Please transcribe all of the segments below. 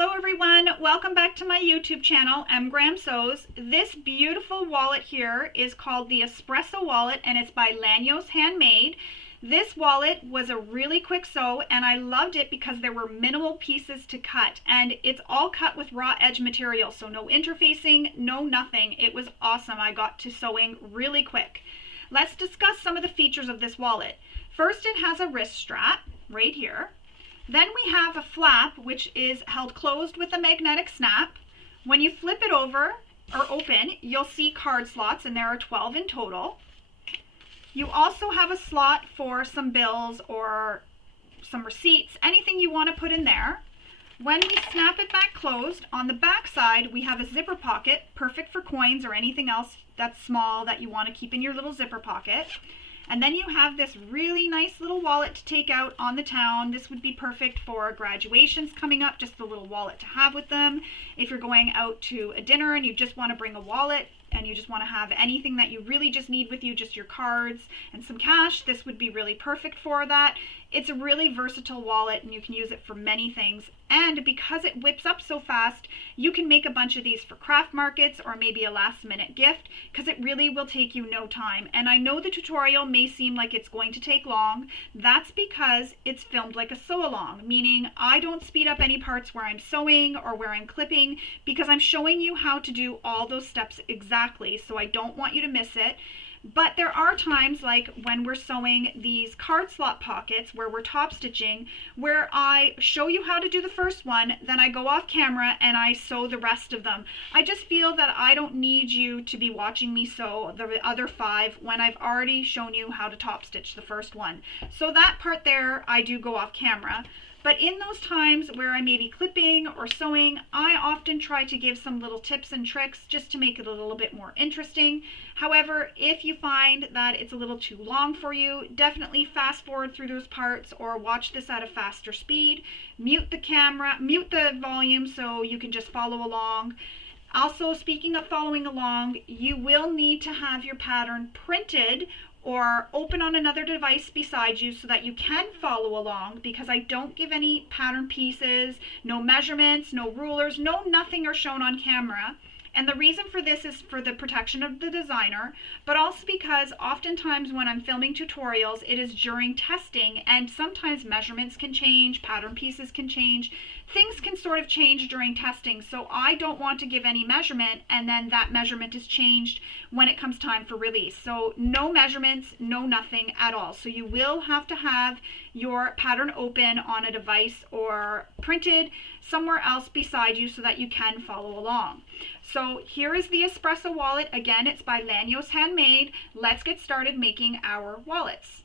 Hello everyone, welcome back to my YouTube channel, mgrahamsews. This beautiful wallet here is called the Espresso Wallet and it's by Lanyos Handmade. This wallet was a really quick sew and I loved it because there were minimal pieces to cut and it's all cut with raw edge material, so no interfacing, no nothing. It was awesome. I got to sewing really quick. Let's discuss some of the features of this wallet. First, it has a wrist strap right here. Then we have a flap, which is held closed with a magnetic snap. When you flip it over or open, you'll see card slots, and there are 12 in total. You also have a slot for some bills or some receipts, anything you want to put in there. When we snap it back closed, on the back side, we have a zipper pocket, perfect for coins or anything else that's small that you want to keep in your little zipper pocket. And then you have this really nice little wallet to take out on the town. This would be perfect for graduations coming up, just a little wallet to have with them. If you're going out to a dinner and you just want to bring a wallet and you just want to have anything that you really just need with you, just your cards and some cash, this would be really perfect for that. It's a really versatile wallet and you can use it for many things. And because it whips up so fast, you can make a bunch of these for craft markets or maybe a last minute gift because it really will take you no time. And I know the tutorial may seem like it's going to take long. That's because it's filmed like a sew along, meaning I don't speed up any parts where I'm sewing or where I'm clipping because I'm showing you how to do all those steps exactly, so I don't want you to miss it. But there are times, like when we're sewing these card slot pockets where we're top stitching, where I show you how to do the first one, then I go off camera and I sew the rest of them. I just feel that I don't need you to be watching me sew the other 5 when I've already shown you how to top stitch the first one. So that part there, I do go off camera. But in those times where I may be clipping or sewing, I often try to give some little tips and tricks just to make it a little bit more interesting. However, if you find that it's a little too long for you, definitely fast forward through those parts or watch this at a faster speed. Mute the volume so you can just follow along. Also, speaking of following along, you will need to have your pattern printed or open on another device beside you so that you can follow along, because I don't give any pattern pieces, no measurements, no rulers, nothing are shown on camera. And the reason for this is for the protection of the designer, but also because oftentimes when I'm filming tutorials, it is during testing and sometimes measurements can change, pattern pieces can change, things can sort of change during testing. So I don't want to give any measurement and then that measurement is changed when it comes time for release. So no measurements, no nothing at all. So you will have to have your pattern open on a device or printed somewhere else beside you so that you can follow along. So here is the Espresso Wallet. Again, it's by Lanyos Handmade. Let's get started making our wallets.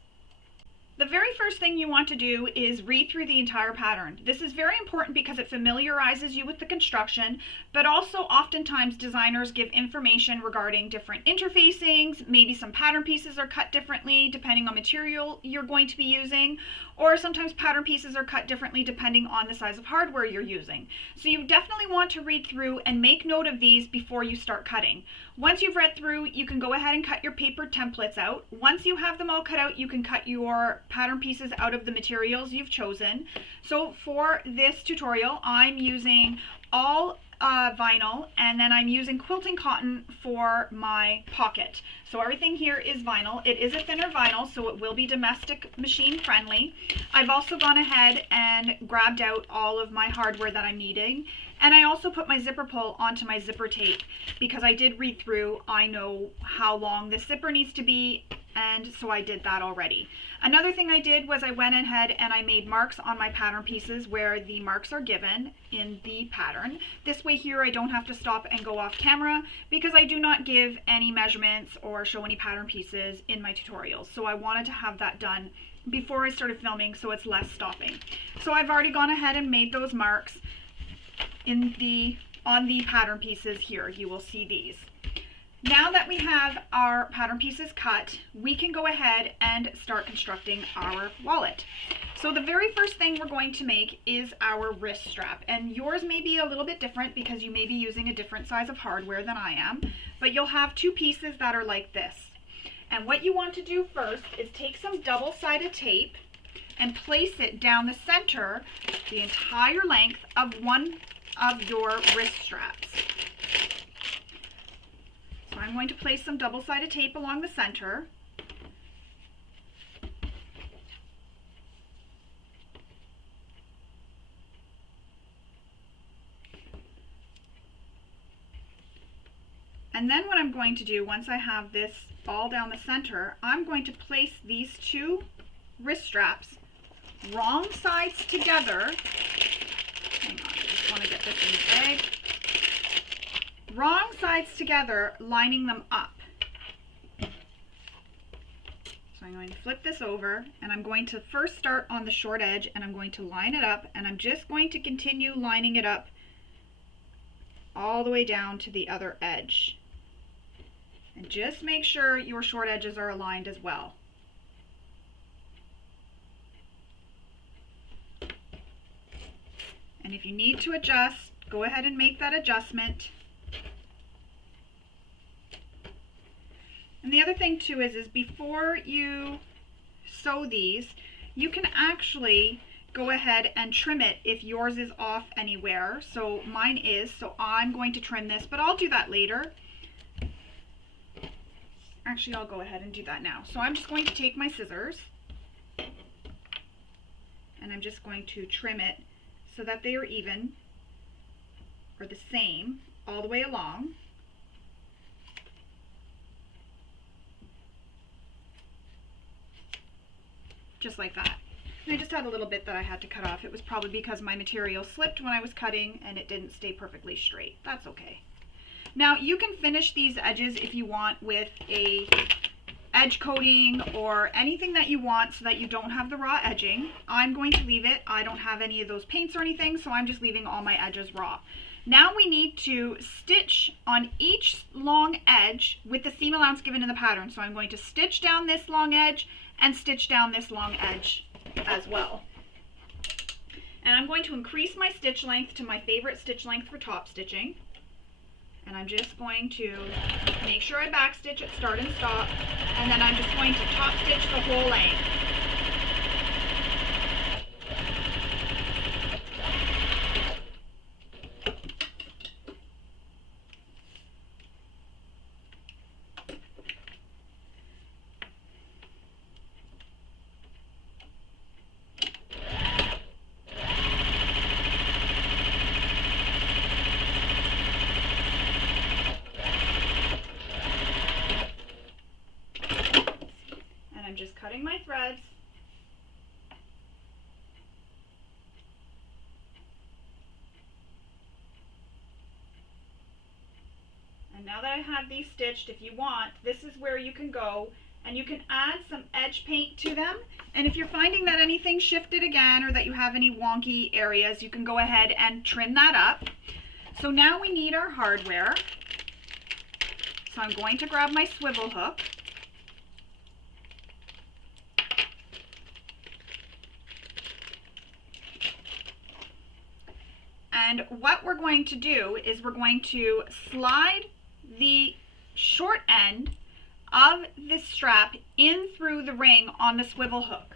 The very first thing you want to do is read through the entire pattern. This is very important because it familiarizes you with the construction, but also oftentimes designers give information regarding different interfacings, maybe some pattern pieces are cut differently depending on material you're going to be using, or sometimes pattern pieces are cut differently depending on the size of hardware you're using. So you definitely want to read through and make note of these before you start cutting. Once you've read through, you can go ahead and cut your paper templates out. Once you have them all cut out, you can cut your pattern pieces out of the materials you've chosen. So for this tutorial, I'm using all vinyl, and then I'm using quilting cotton for my pocket. So everything here is vinyl. It is a thinner vinyl, so it will be domestic machine friendly. I've also gone ahead and grabbed out all of my hardware that I'm needing, and I also put my zipper pull onto my zipper tape because I did read through. I know how long this zipper needs to be, and so I did that already. Another thing I did was I went ahead and I made marks on my pattern pieces where the marks are given in the pattern. This way here I don't have to stop and go off camera because I do not give any measurements or show any pattern pieces in my tutorials. So I wanted to have that done before I started filming so it's less stopping. So I've already gone ahead and made those marks on the pattern pieces here. You will see these. Now that we have our pattern pieces cut, we can go ahead and start constructing our wallet. So the very first thing we're going to make is our wrist strap, and yours may be a little bit different because you may be using a different size of hardware than I am, but you'll have 2 pieces that are like this. And what you want to do first is take some double-sided tape and place it down the center, the entire length of one of your wrist straps. So I'm going to place some double-sided tape along the center. And then what I'm going to do, once I have this all down the center, I'm going to place these two wrist straps wrong sides together. Hang on, I just want to get this in the bag. Wrong sides together, lining them up. So I'm going to flip this over, and I'm going to first start on the short edge, and I'm going to line it up, and I'm just going to continue lining it up all the way down to the other edge. And just make sure your short edges are aligned as well. And if you need to adjust, go ahead and make that adjustment. And the other thing too is before you sew these, you can actually go ahead and trim it if yours is off anywhere. So mine is, so I'm going to trim this, but I'll do that later. Actually, I'll go ahead and do that now. So I'm just going to take my scissors and I'm just going to trim it so that they are even or the same all the way along. Just like that. And I just had a little bit that I had to cut off. It was probably because my material slipped when I was cutting and it didn't stay perfectly straight. That's okay. Now you can finish these edges if you want with a edge coating or anything that you want so that you don't have the raw edging. I'm going to leave it. I don't have any of those paints or anything, so I'm just leaving all my edges raw. Now we need to stitch on each long edge with the seam allowance given in the pattern. So I'm going to stitch down this long edge and stitch down this long edge as well. And I'm going to increase my stitch length to my favorite stitch length for top stitching. And I'm just going to make sure I back stitch at start and stop, and then I'm just going to top stitch the whole length. Cutting my threads. And now that I have these stitched, if you want, this is where you can go and you can add some edge paint to them. And if you're finding that anything shifted again or that you have any wonky areas, you can go ahead and trim that up. So now we need our hardware. So I'm going to grab my swivel hook. And what we're going to do is we're going to slide the short end of this strap in through the ring on the swivel hook.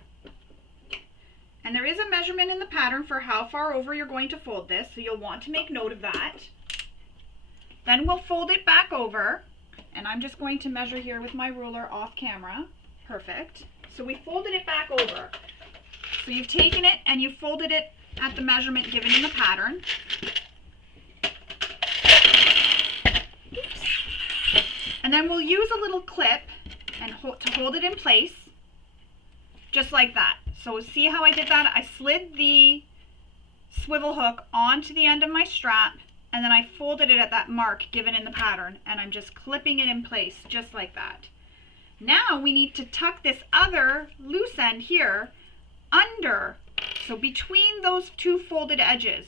And there is a measurement in the pattern for how far over you're going to fold this, so you'll want to make note of that. Then we'll fold it back over, and I'm just going to measure here with my ruler off camera. Perfect. So we folded it back over. So you've taken it and you've folded it at the measurement given in the pattern. Oops. And then we'll use a little clip and to hold it in place, just like that. So see how I did that? I slid the swivel hook onto the end of my strap, and then I folded it at that mark given in the pattern, and I'm just clipping it in place, just like that. Now we need to tuck this other loose end here under. So between those two folded edges.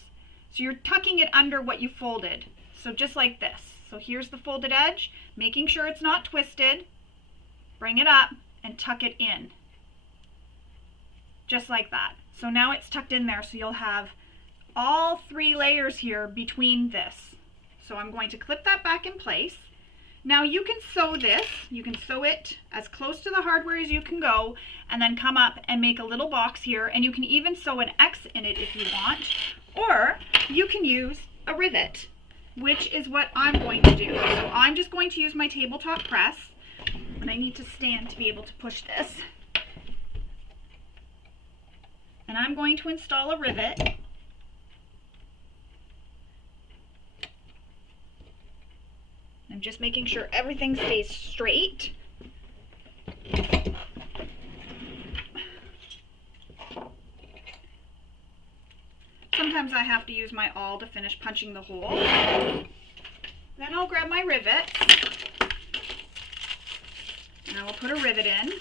So you're tucking it under what you folded. So just like this. So here's the folded edge, making sure it's not twisted. Bring it up and tuck it in. Just like that. So now it's tucked in there, so you'll have all three layers here between this. So I'm going to clip that back in place. Now you can sew this, you can sew it as close to the hardware as you can go, and then come up and make a little box here, and you can even sew an X in it if you want, or you can use a a rivet, which is what I'm going to do. So I'm just going to use my tabletop press, and I need to stand to be able to push this. And I'm going to install a rivet. I'm just making sure everything stays straight. Sometimes I have to use my awl to finish punching the hole. Then I'll grab my rivet, and I will put a rivet in.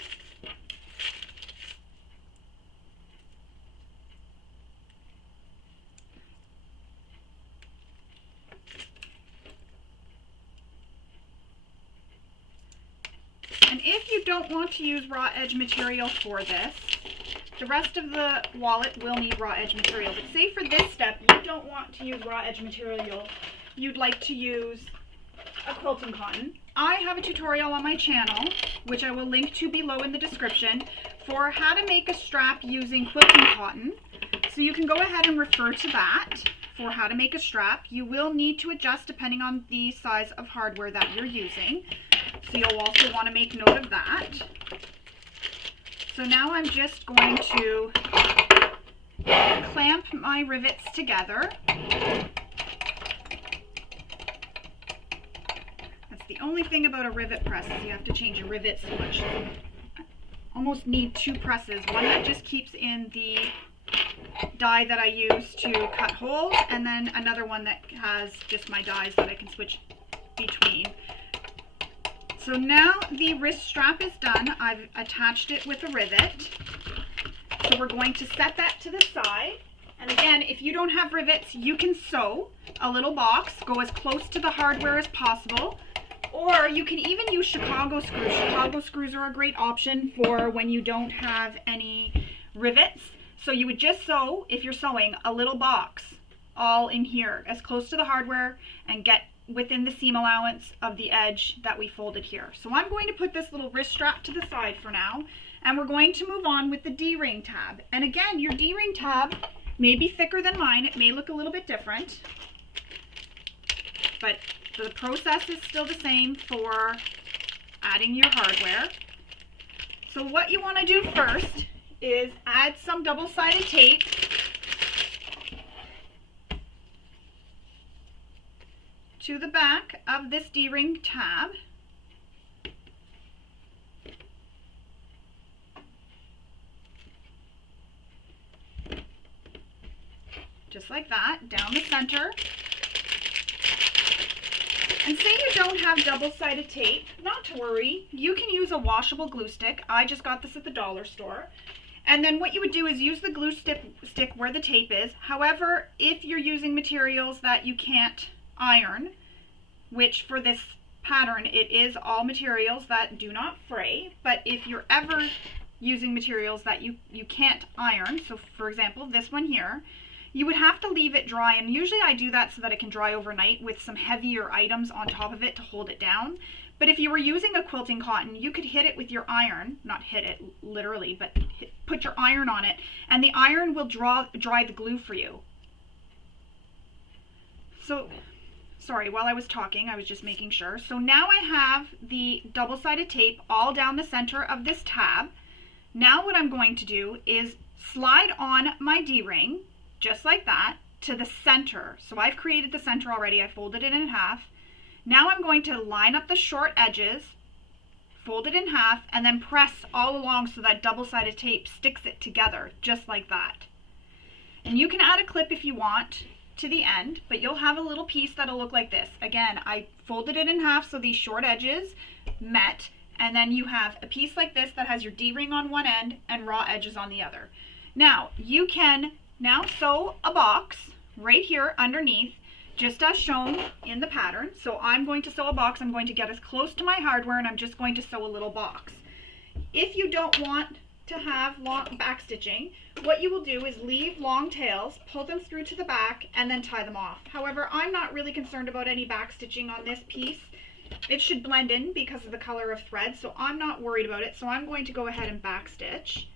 And if you don't want to use raw edge material for this, the rest of the wallet will need raw edge material. But say for this step, you don't want to use raw edge material, you'd like to use a quilting cotton. I have a tutorial on my channel, which I will link to below in the description, for how to make a strap using quilting cotton. So you can go ahead and refer to that for how to make a strap. You will need to adjust depending on the size of hardware that you're using. So you'll also want to make note of that. So now I'm just going to clamp my rivets together. That's the only thing about a rivet press, is you have to change your rivets so much. Almost need two presses, one that just keeps in the die that I use to cut holes, and then another one that has just my dies that I can switch between. So now the wrist strap is done. I've attached it with a rivet. So we're going to set that to the side. And again, if you don't have rivets, you can sew a little box, go as close to the hardware as possible, or you can even use Chicago screws. Chicago screws are a great option for when you don't have any rivets. So you would just sew, if you're sewing, a little box all in here, as close to the hardware, and get within the seam allowance of the edge that we folded here. So I'm going to put this little wrist strap to the side for now, and we're going to move on with the D-ring tab. And again, your D-ring tab may be thicker than mine. It may look a little bit different, but the process is still the same for adding your hardware. So what you want to do first is add some double-sided tape to the back of this D-ring tab. Just like that, down the center. And say you don't have double-sided tape, not to worry, you can use a washable glue stick. I just got this at the dollar store. And then what you would do is use the glue stick where the tape is. However, if you're using materials that you can't iron, which for this pattern it is all materials that do not fray, but if you're ever using materials that you can't iron, so for example this one here, you would have to leave it dry, and usually I do that so that it can dry overnight with some heavier items on top of it to hold it down. But if you were using a quilting cotton, you could hit it with your iron, not hit it literally, but put your iron on it, and the iron will dry the glue for you. So sorry, while I was talking, I was just making sure. So now I have the double-sided tape all down the center of this tab. Now what I'm going to do is slide on my D-ring, just like that, to the center. So I've created the center already. I folded it in half. Now I'm going to line up the short edges, fold it in half, and then press all along so that double-sided tape sticks it together, just like that. And you can add a clip if you want to the end, but you'll have a little piece that'll look like this. Again, I folded it in half so these short edges met, and then you have a piece like this that has your D-ring on one end and raw edges on the other. Now, you can now sew a box right here underneath, just as shown in the pattern. So I'm going to sew a box. I'm going to get as close to my hardware, and I'm just going to sew a little box. If you don't want to have long back stitching, what you will do is leave long tails, pull them through to the back, and then tie them off. However, I'm not really concerned about any back stitching on this piece. It should blend in because of the color of thread, so I'm not worried about it. So I'm going to go ahead and back stitch.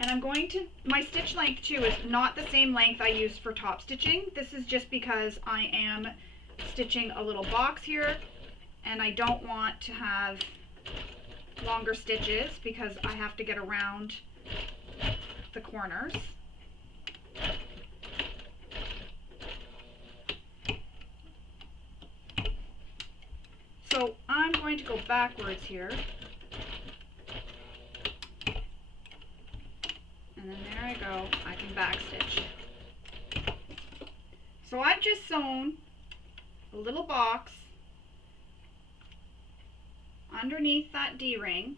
And I'm going to, my stitch length too is not the same length I use for top stitching. This is just because I am stitching a little box here and I don't want to have longer stitches because I have to get around the corners. So I'm going to go backwards here. And then there I go, I can backstitch. So I've just sewn a little box underneath that D-ring.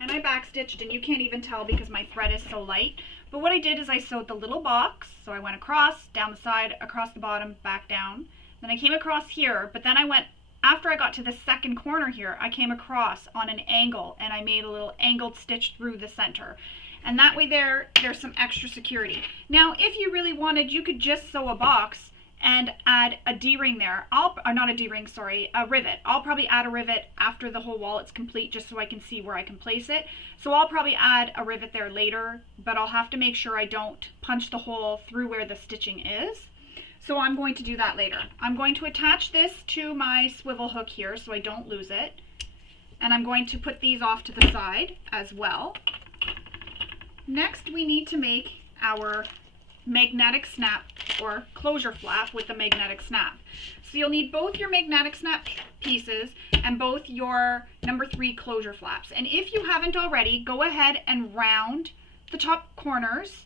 And I backstitched, and you can't even tell because my thread is so light. But what I did is I sewed the little box, so I went across, down the side, across the bottom, back down. Then I came across here, but then I went, after I got to the second corner here, I came across on an angle and I made a little angled stitch through the center. And that way there's some extra security. Now, if you really wanted, you could just sew a box and add a D-ring there. Not a D-ring, sorry, a rivet. I'll probably add a rivet after the whole wallet's complete just so I can see where I can place it. So I'll probably add a rivet there later, but I'll have to make sure I don't punch the hole through where the stitching is. So I'm going to do that later. I'm going to attach this to my swivel hook here so I don't lose it. And I'm going to put these off to the side as well. Next, we need to make our magnetic snap or closure flap with the magnetic snap. So you'll need both your magnetic snap pieces and both your number 3 closure flaps. And if you haven't already, go ahead and round the top corners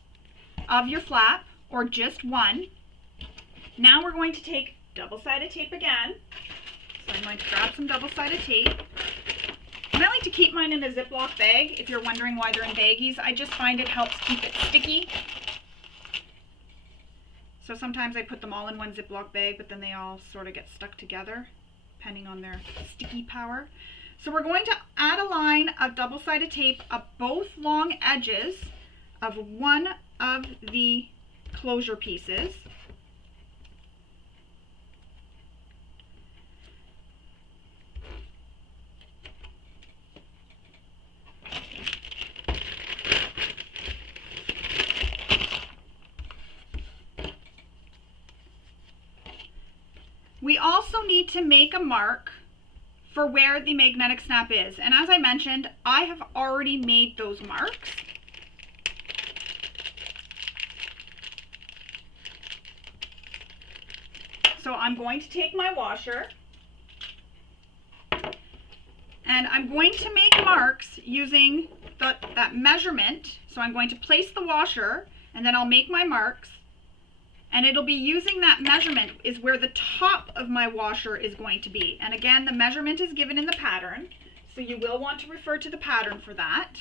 of your flap or just one. Now we're going to take double-sided tape again. So I'm going to grab some double-sided tape. And I like to keep mine in a Ziploc bag. If you're wondering why they're in baggies, I just find it helps keep it sticky. So sometimes I put them all in one Ziploc bag, but then they all sort of get stuck together, depending on their sticky power. So we're going to add a line of double-sided tape up both long edges of one of the closure pieces. We also need to make a mark for where the magnetic snap is. And as I mentioned, I have already made those marks. So I'm going to take my washer and I'm going to make marks using that measurement. So I'm going to place the washer and then I'll make my marks. And it'll be using that measurement is where the top of my washer is going to be. And again, the measurement is given in the pattern. So you will want to refer to the pattern for that.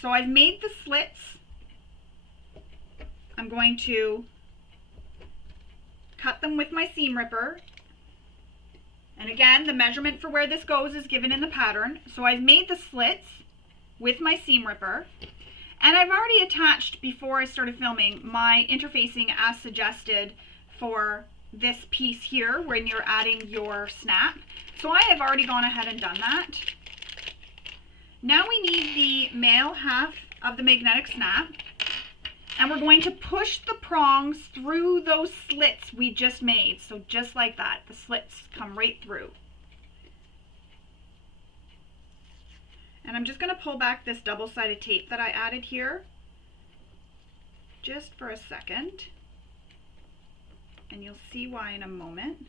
So I've made the slits. I'm going to cut them with my seam ripper. And again, the measurement for where this goes is given in the pattern. So I've made the slits with my seam ripper. And I've already attached, before I started filming, my interfacing as suggested for this piece here when you're adding your snap. So I have already gone ahead and done that. Now we need the male half of the magnetic snap. And we're going to push the prongs through those slits we just made. So just like that, the slits come right through. And I'm just going to pull back this double-sided tape that I added here just for a second. And you'll see why in a moment.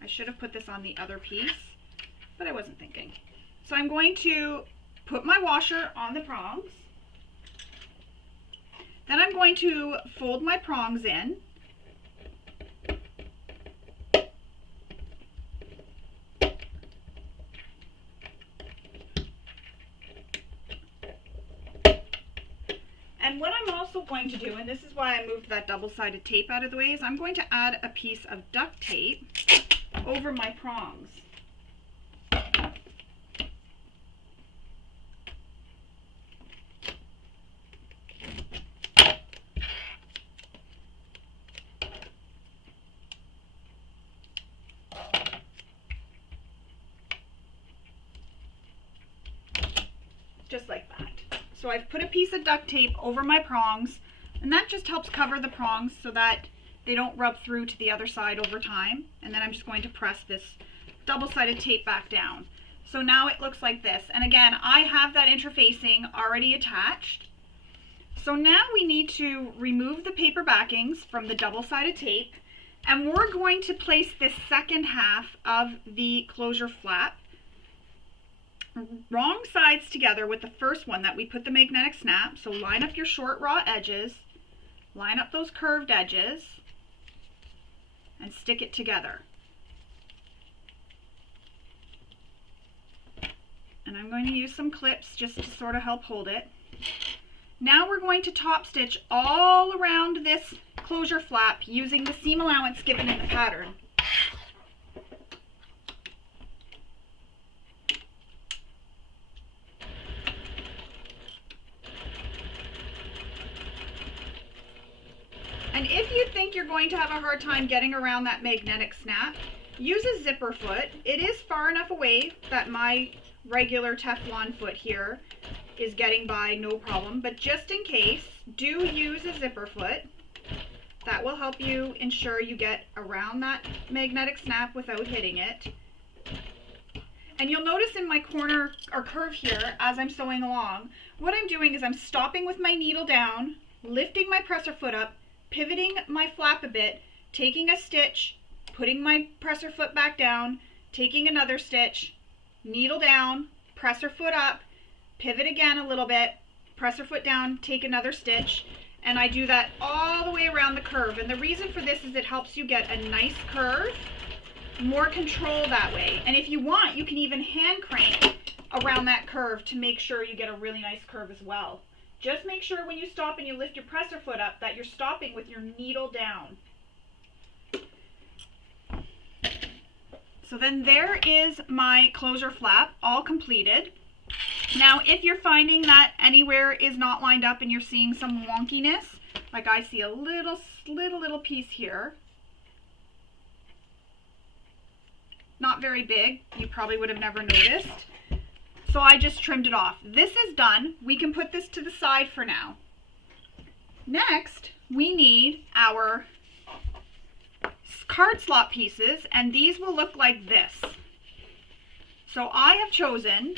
I should have put this on the other piece, but I wasn't thinking. So I'm going to put my washer on the prongs. Then I'm going to fold my prongs in. And what I'm also going to do, and this is why I moved that double-sided tape out of the way, is I'm going to add a piece of duct tape over my prongs. just like that. So I've put a piece of duct tape over my prongs, and that just helps cover the prongs so that they don't rub through to the other side over time. And then I'm just going to press this double-sided tape back down. So now it looks like this. And again, I have that interfacing already attached. So now we need to remove the paper backings from the double-sided tape, and we're going to place this second half of the closure flap wrong sides together with the first one that we put the magnetic snap. So line up your short raw edges, line up those curved edges, and stick it together. And I'm going to use some clips just to sort of help hold it. Now we're going to top stitch all around this closure flap using the seam allowance given in the pattern. And if you think you're going to have a hard time getting around that magnetic snap, use a zipper foot. It is far enough away that my regular Teflon foot here is getting by no problem, but just in case, do use a zipper foot. That will help you ensure you get around that magnetic snap without hitting it. And you'll notice in my corner or curve here, as I'm sewing along, what I'm doing is I'm stopping with my needle down, lifting my presser foot up, pivoting my flap a bit, taking a stitch, putting my presser foot back down, taking another stitch, needle down, presser foot up, pivot again a little bit, presser foot down, take another stitch, and I do that all the way around the curve. And the reason for this is it helps you get a nice curve, more control that way. And if you want, you can even hand crank around that curve to make sure you get a really nice curve as well. Just make sure when you stop and you lift your presser foot up that you're stopping with your needle down. So then there is my closure flap all completed. Now if you're finding that anywhere is not lined up and you're seeing some wonkiness, like I see a little piece here, not very big, you probably would have never noticed. So I just trimmed it off. This is done. We can put this to the side for now. Next, we need our card slot pieces, and these will look like this. So I have chosen,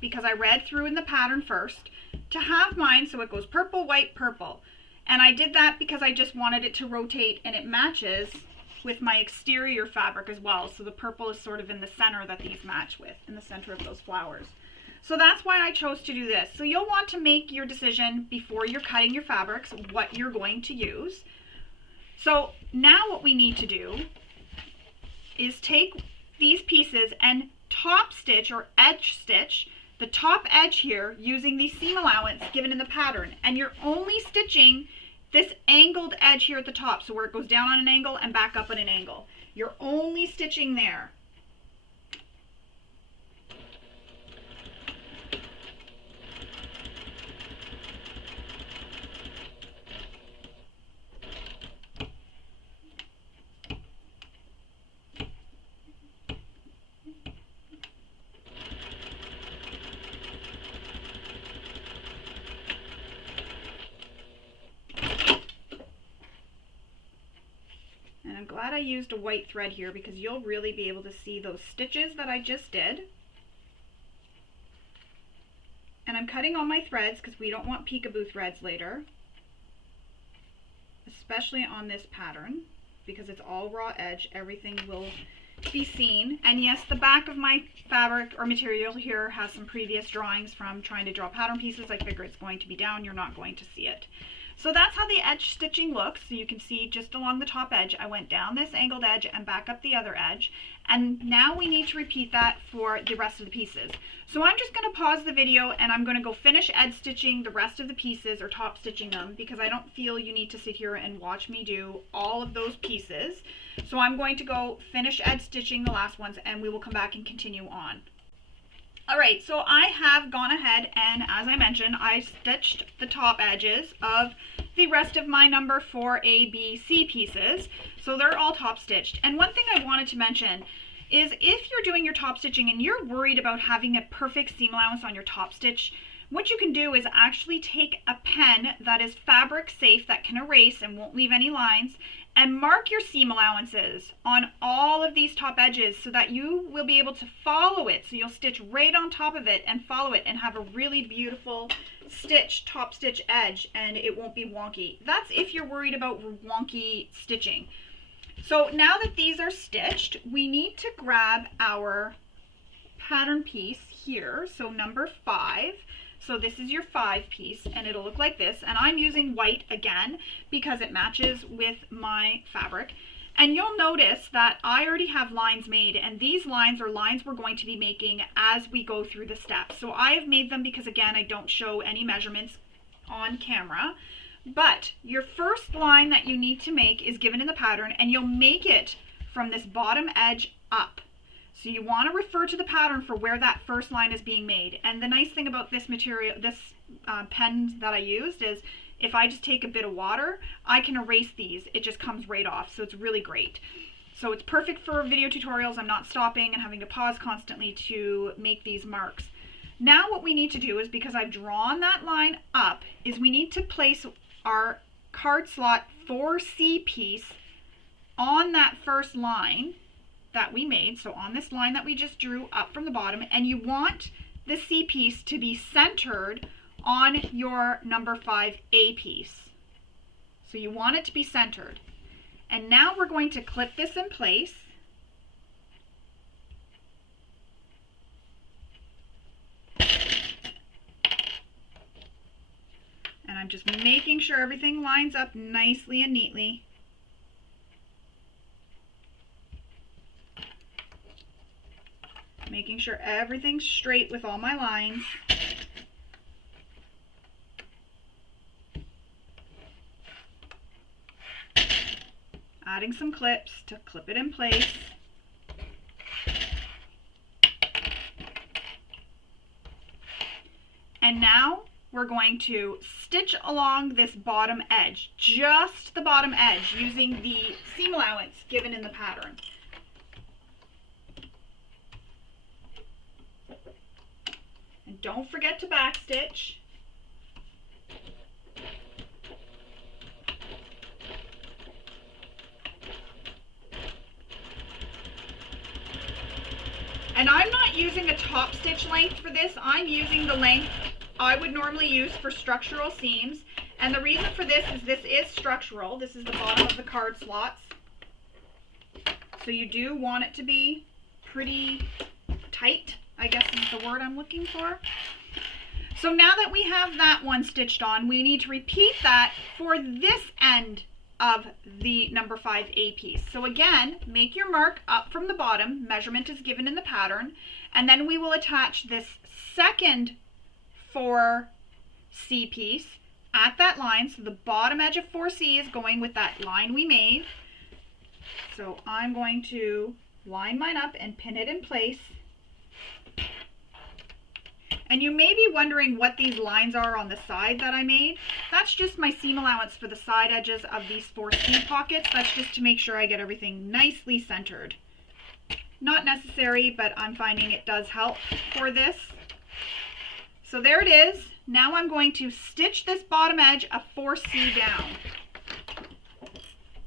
because I read through in the pattern first, to have mine so it goes purple, white, purple. And I did that because I just wanted it to rotate and it matches with my exterior fabric as well. So the purple is sort of in the center that these match with, in the center of those flowers. So that's why I chose to do this. So you'll want to make your decision before you're cutting your fabrics what you're going to use. So now what we need to do is take these pieces and top stitch or edge stitch the top edge here using the seam allowance given in the pattern. And you're only stitching this angled edge here at the top, so where it goes down on an angle and back up on an angle. You're only stitching there. And I'm glad I used a white thread here because you'll really be able to see those stitches that I just did. And I'm cutting all my threads because we don't want peekaboo threads later, especially on this pattern because it's all raw edge. Everything will be seen. And yes, the back of my fabric or material here has some previous drawings from trying to draw pattern pieces. I figure it's going to be down. You're not going to see it. So that's how the edge stitching looks. So you can see just along the top edge, I went down this angled edge and back up the other edge. And now we need to repeat that for the rest of the pieces. So I'm just going to pause the video and I'm going to go finish edge stitching the rest of the pieces or top stitching them because I don't feel you need to sit here and watch me do all of those pieces. So I'm going to go finish edge stitching the last ones and we will come back and continue on. Alright, so I have gone ahead and, as I mentioned, I stitched the top edges of the rest of my number 4 A, B, C pieces. So they're all top stitched. And one thing I wanted to mention is if you're doing your top stitching and you're worried about having a perfect seam allowance on your top stitch, what you can do is actually take a pen that is fabric safe, that can erase and won't leave any lines, and mark your seam allowances on all of these top edges so that you will be able to follow it. So you'll stitch right on top of it and follow it and have a really beautiful stitch, top stitch edge, and it won't be wonky. That's if you're worried about wonky stitching. So now that these are stitched, we need to grab our pattern piece here, so number 5. So this is your 5 piece, and it'll look like this, and I'm using white again because it matches with my fabric. And you'll notice that I already have lines made, and these lines are lines we're going to be making as we go through the steps. So I have made them because, again, I don't show any measurements on camera. But your first line that you need to make is given in the pattern, and you'll make it from this bottom edge up. So you want to refer to the pattern for where that first line is being made. And the nice thing about this material, this pen that I used, is if I just take a bit of water, I can erase these. It just comes right off. So it's really great. So it's perfect for video tutorials. I'm not stopping and having to pause constantly to make these marks. Now what we need to do is, because I've drawn that line up, is we need to place our card slot 4C piece on that first line that we made, so on this line that we just drew up from the bottom, and you want the C piece to be centered on your number 5A piece. So you want it to be centered. And now we're going to clip this in place. And I'm just making sure everything lines up nicely and neatly. Making sure everything's straight with all my lines. Adding some clips to clip it in place. And now we're going to stitch along this bottom edge, just the bottom edge, using the seam allowance given in the pattern. And don't forget to backstitch. And I'm not using a top stitch length for this. I'm using the length I would normally use for structural seams. And the reason for this is structural. This is the bottom of the card slots. So you do want it to be pretty tight, I guess is the word I'm looking for. So now that we have that one stitched on, we need to repeat that for this end of the number 5A piece. So again, make your mark up from the bottom. Measurement is given in the pattern. And then we will attach this second 4C piece at that line. So the bottom edge of 4C is going with that line we made. So I'm going to line mine up and pin it in place. And you may be wondering what these lines are on the side that I made. That's just my seam allowance for the side edges of these 4C pockets. That's just to make sure I get everything nicely centered. Not necessary, but I'm finding it does help for this. So there it is. Now I'm going to stitch this bottom edge of 4C down.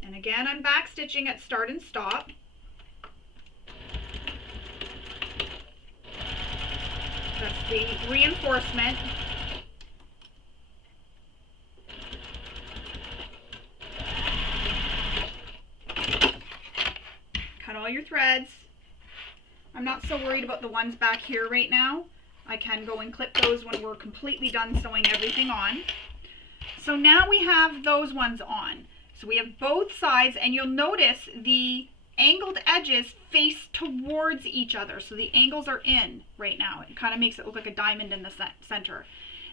And again, I'm back stitching at start and stop. That's the reinforcement. Cut all your threads. I'm not so worried about the ones back here right now. I can go and clip those when we're completely done sewing everything on. So now we have those ones on. So we have both sides, and you'll notice the angled edges face towards each other. So the angles are in right now. It kind of makes it look like a diamond in the center.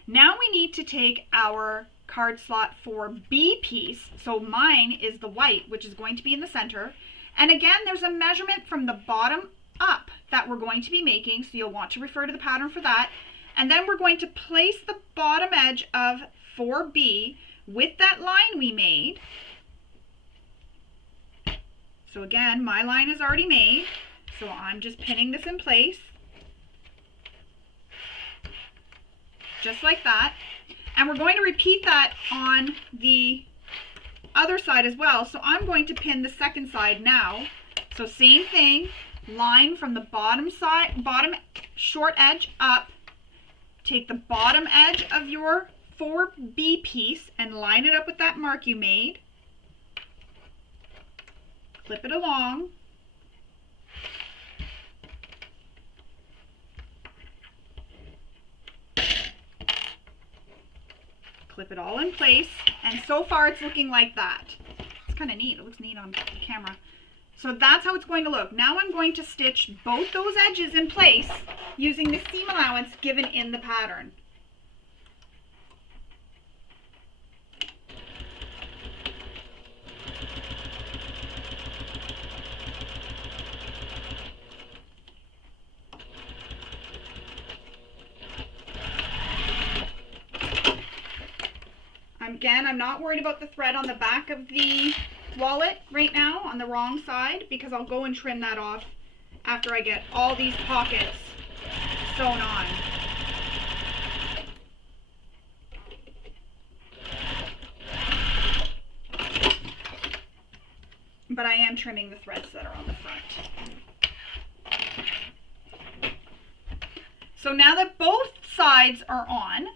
Now we need to take our card slot 4B piece. So mine is the white, which is going to be in the center. And again, there's a measurement from the bottom up that we're going to be making. So you'll want to refer to the pattern for that. And then we're going to place the bottom edge of 4B with that line we made. So again, my line is already made, so I'm just pinning this in place. just like that. And we're going to repeat that on the other side as well. So I'm going to pin the second side now. So same thing, line from the bottom side, bottom short edge up. Take the bottom edge of your 4B piece and line it up with that mark you made. Clip it along. Clip it all in place, and so far it's looking like that. It's kind of neat. It looks neat on the camera. So that's how it's going to look. Now I'm going to stitch both those edges in place using the seam allowance given in the pattern. Again, I'm not worried about the thread on the back of the wallet right now on the wrong side, because I'll go and trim that off after I get all these pockets sewn on. But I am trimming the threads that are on the front. So now that both sides are on,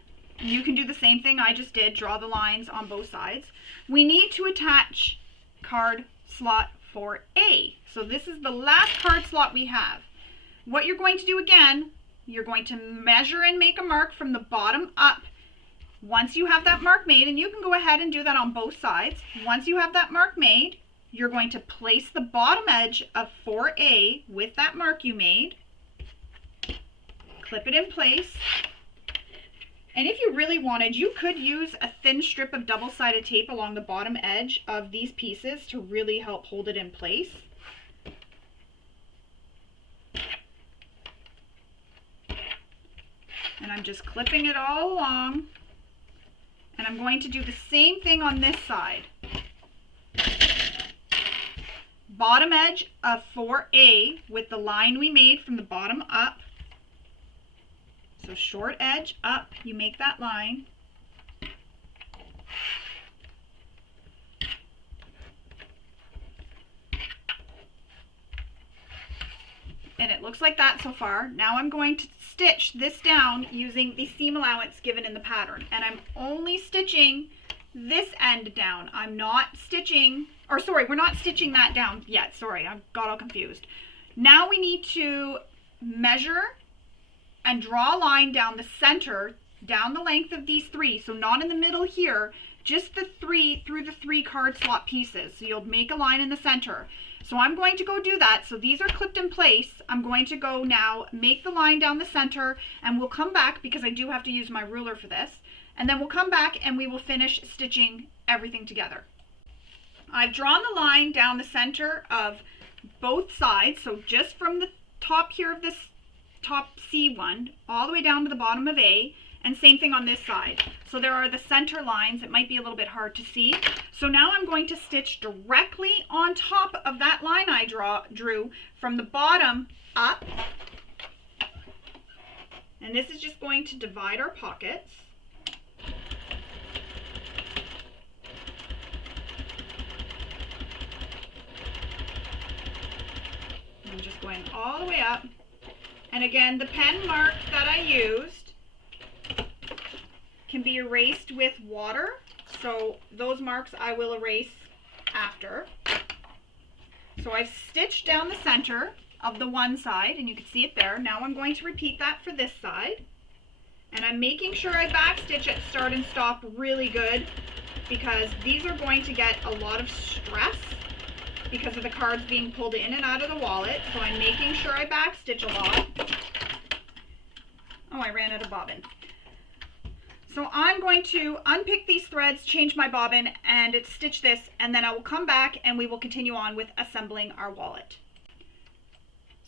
you can do the same thing I just did, draw the lines on both sides. We need to attach card slot 4A. So this is the last card slot we have. What you're going to do again, you're going to measure and make a mark from the bottom up. Once you have that mark made, and you can go ahead and do that on both sides. Once you have that mark made, you're going to place the bottom edge of 4A with that mark you made. Clip it in place. And if you really wanted, you could use a thin strip of double-sided tape along the bottom edge of these pieces to really help hold it in place. And I'm just clipping it all along. And I'm going to do the same thing on this side. Bottom edge of 4A with the line we made from the bottom up. So short edge up, you make that line. And it looks like that so far. Now I'm going to stitch this down using the seam allowance given in the pattern. And I'm only stitching this end down. I'm not stitching, or sorry, we're not stitching that down yet. Sorry, I got all confused. Now we need to measure and draw a line down the center, down the length of these three. So not in the middle here, just the three through the 3 card slot pieces. So you'll make a line in the center. So I'm going to go do that. So these are clipped in place. I'm going to go now make the line down the center, and we'll come back because I do have to use my ruler for this. And then we'll come back and we will finish stitching everything together. I've drawn the line down the center of both sides. So just from the top here of this top C one all the way down to the bottom of A, and same thing on this side. So there are the center lines. It might be a little bit hard to see. So now I'm going to stitch directly on top of that line I drew from the bottom up, and this is just going to divide our pockets. I'm just going all the way up. And again, the pen mark that I used can be erased with water. So those marks I will erase after. So I've stitched down the center of the one side, and you can see it there. Now I'm going to repeat that for this side. And I'm making sure I backstitch at start and stop really good, because these are going to get a lot of stress because of the cards being pulled in and out of the wallet. So I'm making sure I backstitch a lot. Oh, I ran out of bobbin. So I'm going to unpick these threads, change my bobbin, and stitch this, and then I will come back and we will continue on with assembling our wallet.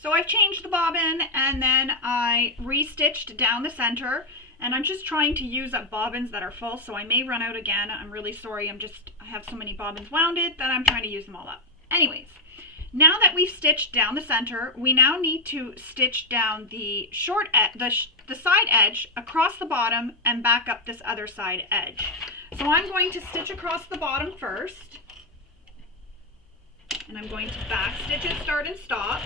So I've changed the bobbin, and then I restitched down the center, and I'm just trying to use up bobbins that are full, so I may run out again. I'm really sorry. I have so many bobbins wounded that I'm trying to use them all up. Anyways, now that we've stitched down the center, we now need to stitch down the the side edge across the bottom and back up this other side edge. So I'm going to stitch across the bottom first, and I'm going to back stitch it, start and stop,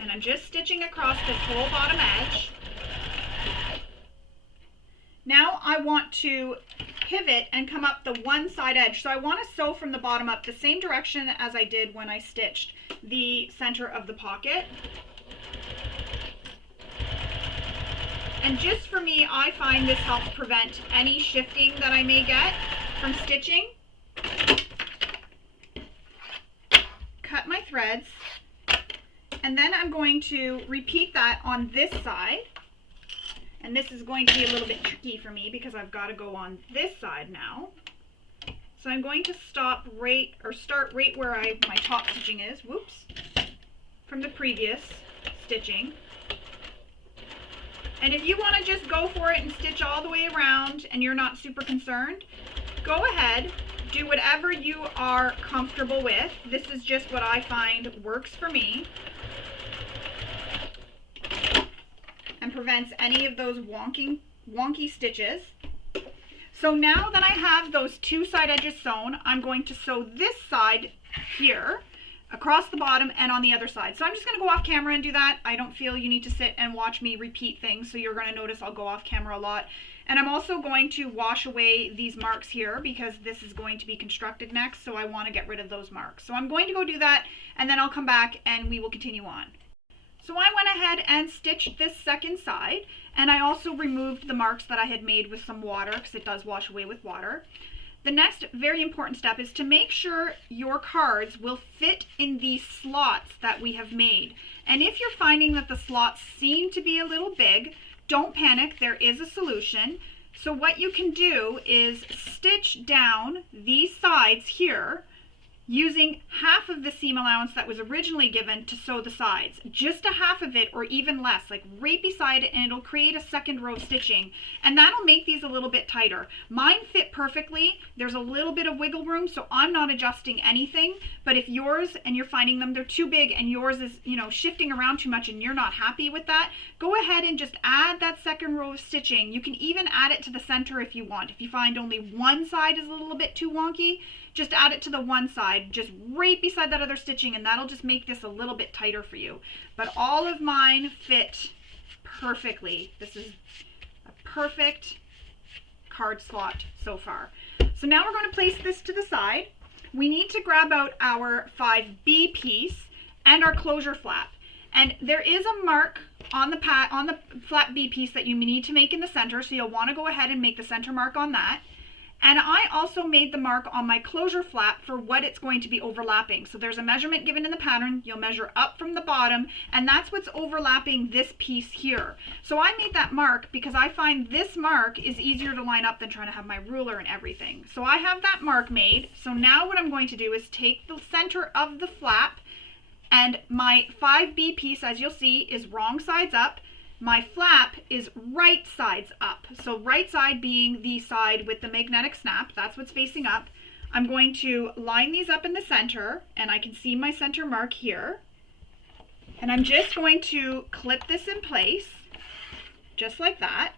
and I'm just stitching across this whole bottom edge. Now I want to pivot and come up the one side edge. So I want to sew from the bottom up the same direction as I did when I stitched the center of the pocket. And just for me, I find this helps prevent any shifting that I may get from stitching. Cut my threads, and then I'm going to repeat that on this side. And this is going to be a little bit tricky for me because I've got to go on this side now. So I'm going to start right where my top stitching is, whoops, from the previous stitching. And if you want to just go for it and stitch all the way around and you're not super concerned, go ahead, do whatever you are comfortable with. This is just what I find works for me and prevents any of those wonky stitches. So now that I have those two side edges sewn, I'm going to sew this side here across the bottom and on the other side. So I'm just going to go off camera and do that. I don't feel you need to sit and watch me repeat things, so you're going to notice I'll go off camera a lot. And I'm also going to wash away these marks here because this is going to be constructed next, so I want to get rid of those marks. So I'm going to go do that, and then I'll come back and we will continue on. So I went ahead and stitched this second side, and I also removed the marks that I had made with some water because it does wash away with water. The next very important step is to make sure your cards will fit in these slots that we have made. And if you're finding that the slots seem to be a little big, don't panic, there is a solution. So what you can do is stitch down these sides here using half of the seam allowance that was originally given to sew the sides. Just a half of it or even less, like right beside it, and it'll create a second row of stitching. And that'll make these a little bit tighter. Mine fit perfectly. There's a little bit of wiggle room, so I'm not adjusting anything. But if yours, and you're finding them, they're too big and yours is, shifting around too much and you're not happy with that, go ahead and just add that second row of stitching. You can even add it to the center if you want. If you find only one side is a little bit too wonky, just add it to the one side, just right beside that other stitching, and that'll just make this a little bit tighter for you. But all of mine fit perfectly. This is a perfect card slot so far. So now we're going to place this to the side. We need to grab out our 5B piece and our closure flap. And there is a mark on the flap B piece that you need to make in the center, so you'll want to go ahead and make the center mark on that. And I also made the mark on my closure flap for what it's going to be overlapping. So there's a measurement given in the pattern. You'll measure up from the bottom, and that's what's overlapping this piece here. So I made that mark because I find this mark is easier to line up than trying to have my ruler and everything. So I have that mark made. So now what I'm going to do is take the center of the flap, and my 5B piece, as you'll see, is wrong sides up. My flap is right sides up. So right side being the side with the magnetic snap, that's what's facing up. I'm going to line these up in the center, and I can see my center mark here. And I'm just going to clip this in place, just like that.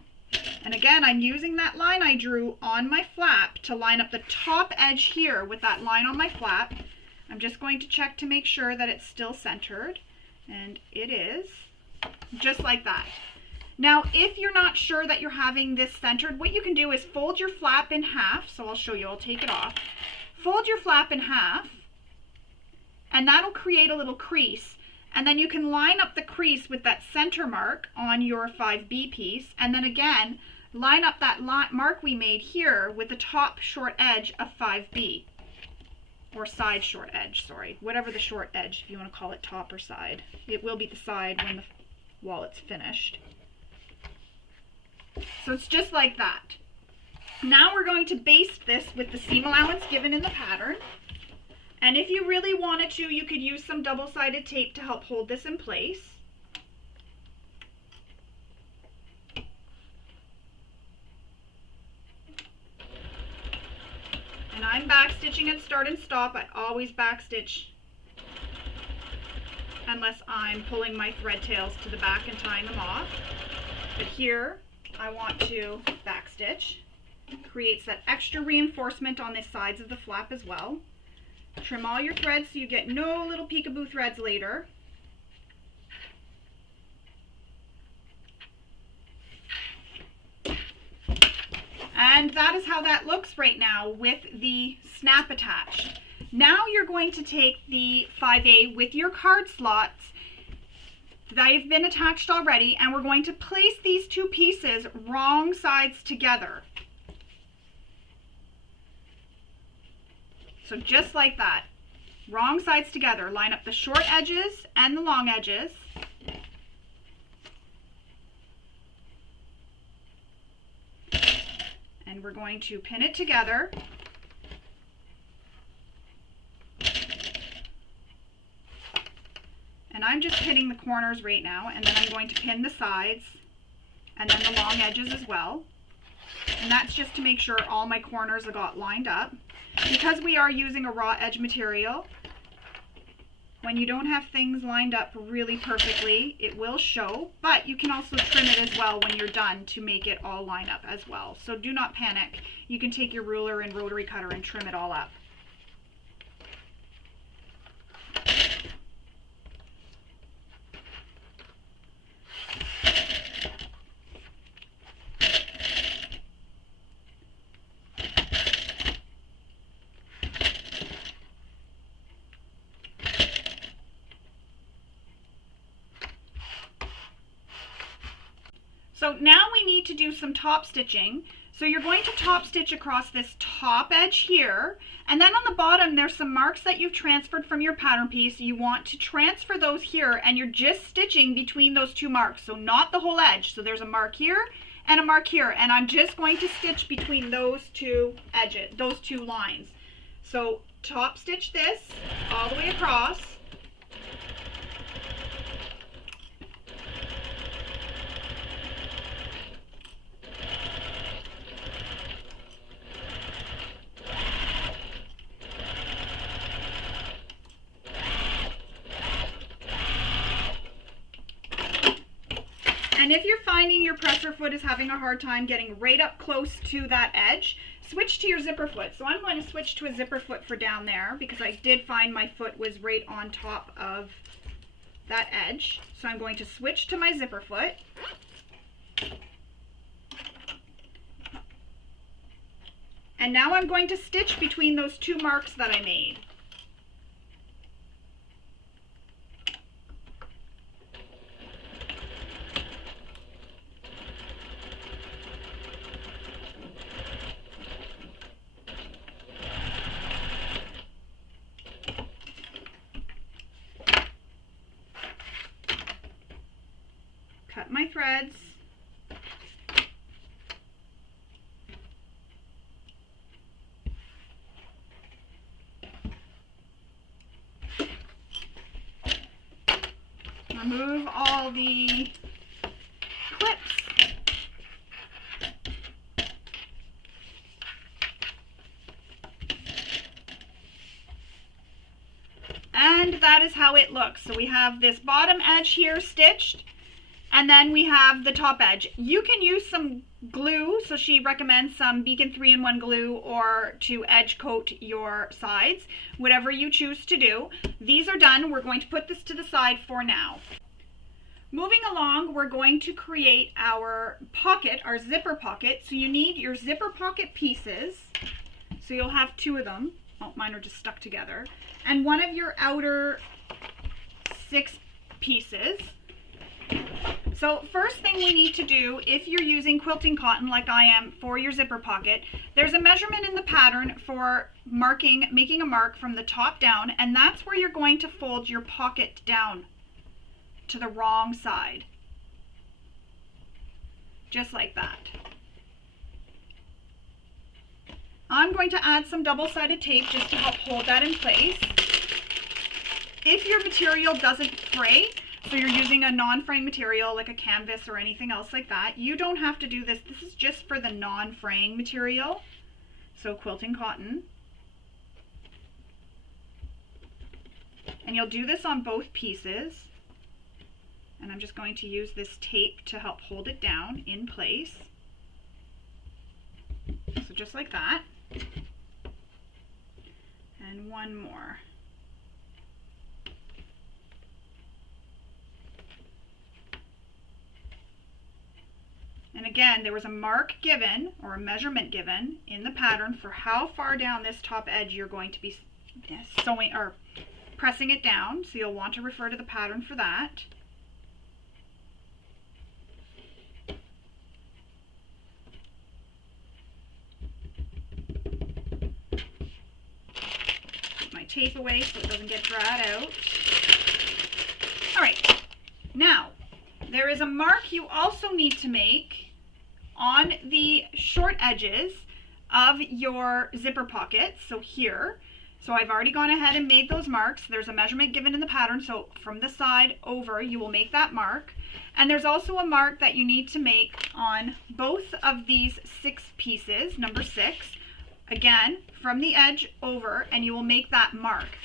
And again, I'm using that line I drew on my flap to line up the top edge here with that line on my flap. I'm just going to check to make sure that it's still centered, and it is. Just like that. Now, if you're not sure that you're having this centered, what you can do is fold your flap in half. So I'll show you, I'll take it off. Fold your flap in half, and that'll create a little crease. And then you can line up the crease with that center mark on your 5B piece. And then again, line up that mark we made here with the top short edge of 5B. Or side short edge, sorry. Whatever the short edge, if you want to call it top or side. It will be the side when the wallet's finished. So it's just like that. Now we're going to baste this with the seam allowance given in the pattern. And if you really wanted to, you could use some double-sided tape to help hold this in place. And I'm back stitching at start and stop. I always back stitch unless I'm pulling my thread tails to the back and tying them off. But here I want to back stitch. Creates that extra reinforcement on the sides of the flap as well. Trim all your threads so you get no little peekaboo threads later. And that is how that looks right now with the snap attached. Now you're going to take the 5A with your card slots that have been attached already, and we're going to place these two pieces wrong sides together. So just like that, wrong sides together. Line up the short edges and the long edges. And we're going to pin it together. And I'm just pinning the corners right now, and then I'm going to pin the sides and then the long edges as well. And that's just to make sure all my corners have got lined up. Because we are using a raw edge material, when you don't have things lined up really perfectly, it will show, but you can also trim it as well when you're done to make it all line up as well. So do not panic. You can take your ruler and rotary cutter and trim it all up. So now we need to do some top stitching. So you're going to top stitch across this top edge here, and then on the bottom there's some marks that you've transferred from your pattern piece. You want to transfer those here, and you're just stitching between those two marks, so not the whole edge. So there's a mark here and a mark here, and I'm just going to stitch between those two edges, those two lines. So top stitch this all the way across. And if you're finding your presser foot is having a hard time getting right up close to that edge, switch to your zipper foot. So I'm going to switch to a zipper foot for down there because I did find my foot was right on top of that edge. So I'm going to switch to my zipper foot. And now I'm going to stitch between those two marks that I made. Cut my threads. Remove all the clips. And that is how it looks. So we have this bottom edge here stitched, and then we have the top edge. You can use some glue, so she recommends some Beacon 3-in-1 glue, or to edge coat your sides, whatever you choose to do. These are done. We're going to put this to the side for now. Moving along, we're going to create our pocket, our zipper pocket. So you need your zipper pocket pieces. So you'll have two of them. Oh, mine are just stuck together. And one of your outer 6 pieces. So first thing we need to do, if you're using quilting cotton like I am for your zipper pocket, there's a measurement in the pattern for marking, making a mark from the top down, and that's where you're going to fold your pocket down to the wrong side. Just like that. I'm going to add some double-sided tape just to help hold that in place. If your material doesn't fray, so you're using a non-fraying material like a canvas or anything else like that, you don't have to do this. This is just for the non-fraying material. So quilting cotton. And you'll do this on both pieces. And I'm just going to use this tape to help hold it down in place. So just like that. And one more. And again, there was a mark given, or a measurement given in the pattern for how far down this top edge you're going to be sewing or pressing it down. So you'll want to refer to the pattern for that. Put my tape away so it doesn't get dried out. All right, now there is a mark you also need to make on the short edges of your zipper pockets, so here. So I've already gone ahead and made those marks. There's a measurement given in the pattern, so from the side over you will make that mark. And there's also a mark that you need to make on both of these 6 pieces, number 6, again from the edge over, and you will make that mark.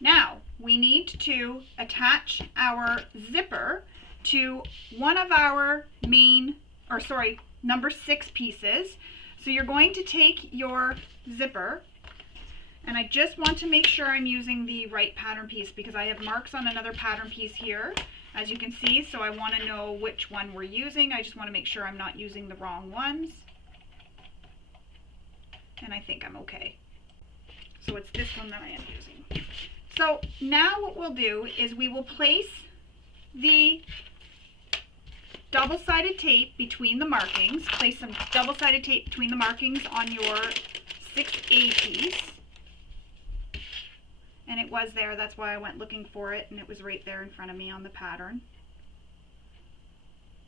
Now we need to attach our zipper to one of our number 6 pieces. So you're going to take your zipper, and I just want to make sure I'm using the right pattern piece because I have marks on another pattern piece here, as you can see, so I want to know which one we're using. I just want to make sure I'm not using the wrong ones. And I think I'm okay. So it's this one that I am using. So now what we'll do is we will place the double-sided tape between the markings. Place some double-sided tape between the markings on your 6A piece. And it was there, that's why I went looking for it, and it was right there in front of me on the pattern.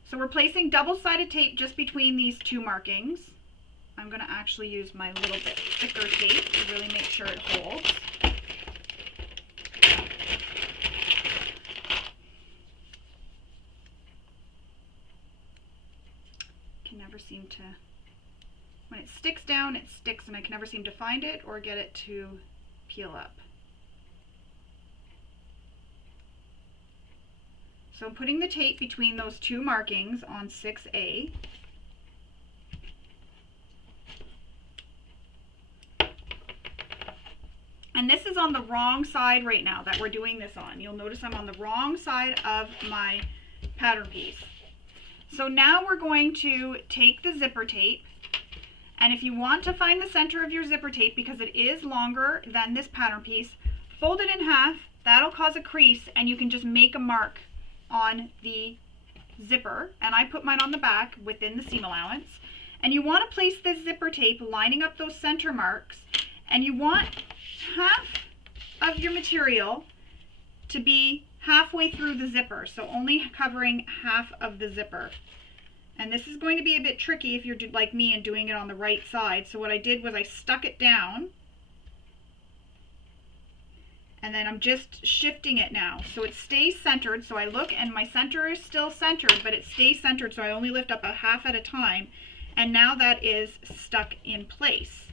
So we're placing double-sided tape just between these 2 markings. I'm going to actually use my little bit thicker tape to really make sure it holds. Never seem to, when it sticks down, it sticks, and I can never seem to find it or get it to peel up. So I'm putting the tape between those 2 markings on 6A. And this is on the wrong side right now that we're doing this on. You'll notice I'm on the wrong side of my pattern piece. So now we're going to take the zipper tape, and if you want to find the center of your zipper tape, because it is longer than this pattern piece, fold it in half. That'll cause a crease, and you can just make a mark on the zipper. And I put mine on the back within the seam allowance. And you want to place this zipper tape lining up those center marks, and you want half of your material to be halfway through the zipper, so only covering half of the zipper. And this is going to be a bit tricky if you're like me and doing it on the right side. So what I did was I stuck it down, and then I'm just shifting it now so it stays centered. So I look and my center is still centered, but it stays centered, so I only lift up a half at a time, and now that is stuck in place.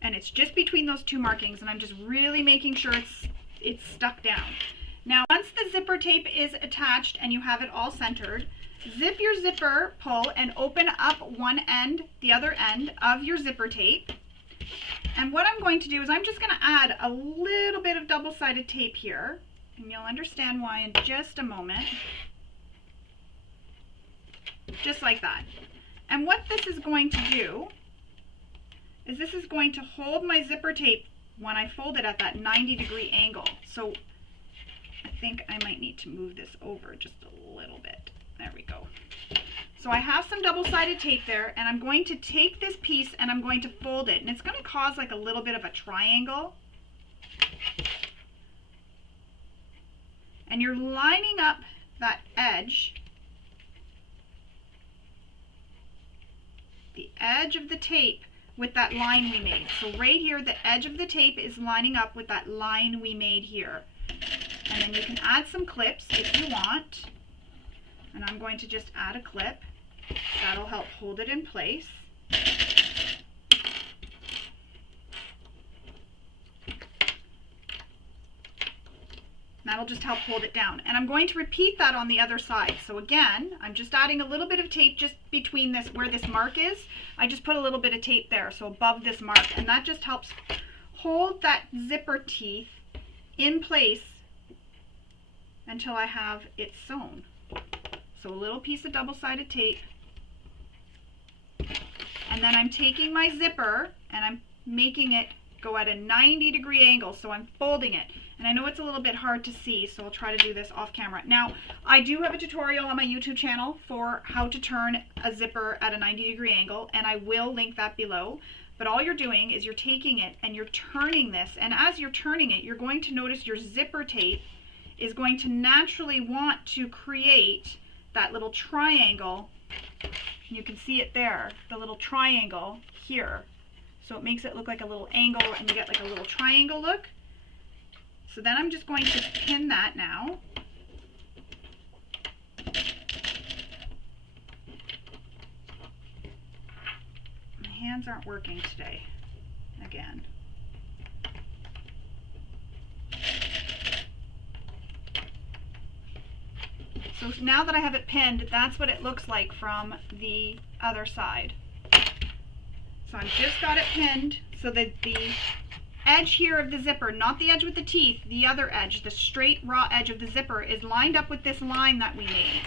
And it's just between those 2 markings, and I'm just really making sure it's stuck down. Now once the zipper tape is attached and you have it all centered, zip your zipper pull and open up one end, the other end of your zipper tape. And what I'm going to do is I'm just going to add a little bit of double-sided tape here, and you'll understand why in just a moment. Just like that. And what this is going to do is this is going to hold my zipper tape when I fold it at that 90-degree angle. So I think I might need to move this over just a little bit. There we go. So I have some double-sided tape there, and I'm going to take this piece and I'm going to fold it, and it's going to cause like a little bit of a triangle. And you're lining up that edge, the edge of the tape, with that line we made. So right here, the edge of the tape is lining up with that line we made here. And then you can add some clips if you want. And I'm going to just add a clip. That'll help hold it in place. That'll just help hold it down. And I'm going to repeat that on the other side. So again, I'm just adding a little bit of tape just between this, where this mark is. I just put a little bit of tape there, so above this mark. And that just helps hold that zipper teeth in place until I have it sewn. So a little piece of double-sided tape. And then I'm taking my zipper and I'm making it go at a 90-degree angle, so I'm folding it. And I know it's a little bit hard to see, so I'll try to do this off camera. Now, I do have a tutorial on my YouTube channel for how to turn a zipper at a 90-degree angle, and I will link that below. But all you're doing is you're taking it and you're turning this, and as you're turning it, you're going to notice your zipper tape is going to naturally want to create that little triangle. You can see it there, the little triangle here. So it makes it look like a little angle, and you get like a little triangle look. So then I'm just going to pin that now. My hands aren't working today, again. So now that I have it pinned, that's what it looks like from the other side. So I've just got it pinned so that the edge here of the zipper, not the edge with the teeth, the other edge, the straight raw edge of the zipper, is lined up with this line that we made.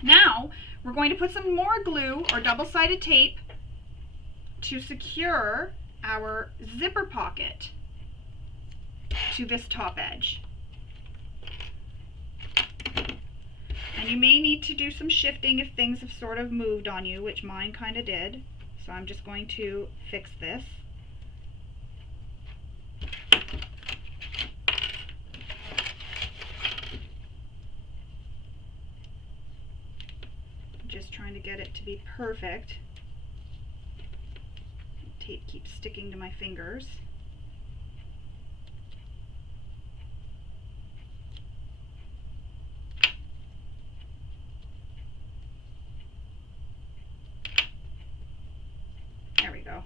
Now we're going to put some more glue or double-sided tape to secure our zipper pocket to this top edge. And you may need to do some shifting if things have sort of moved on you, which mine kind of did. So I'm just going to fix this. Just trying to get it to be perfect. Tape keeps sticking to my fingers. There we go.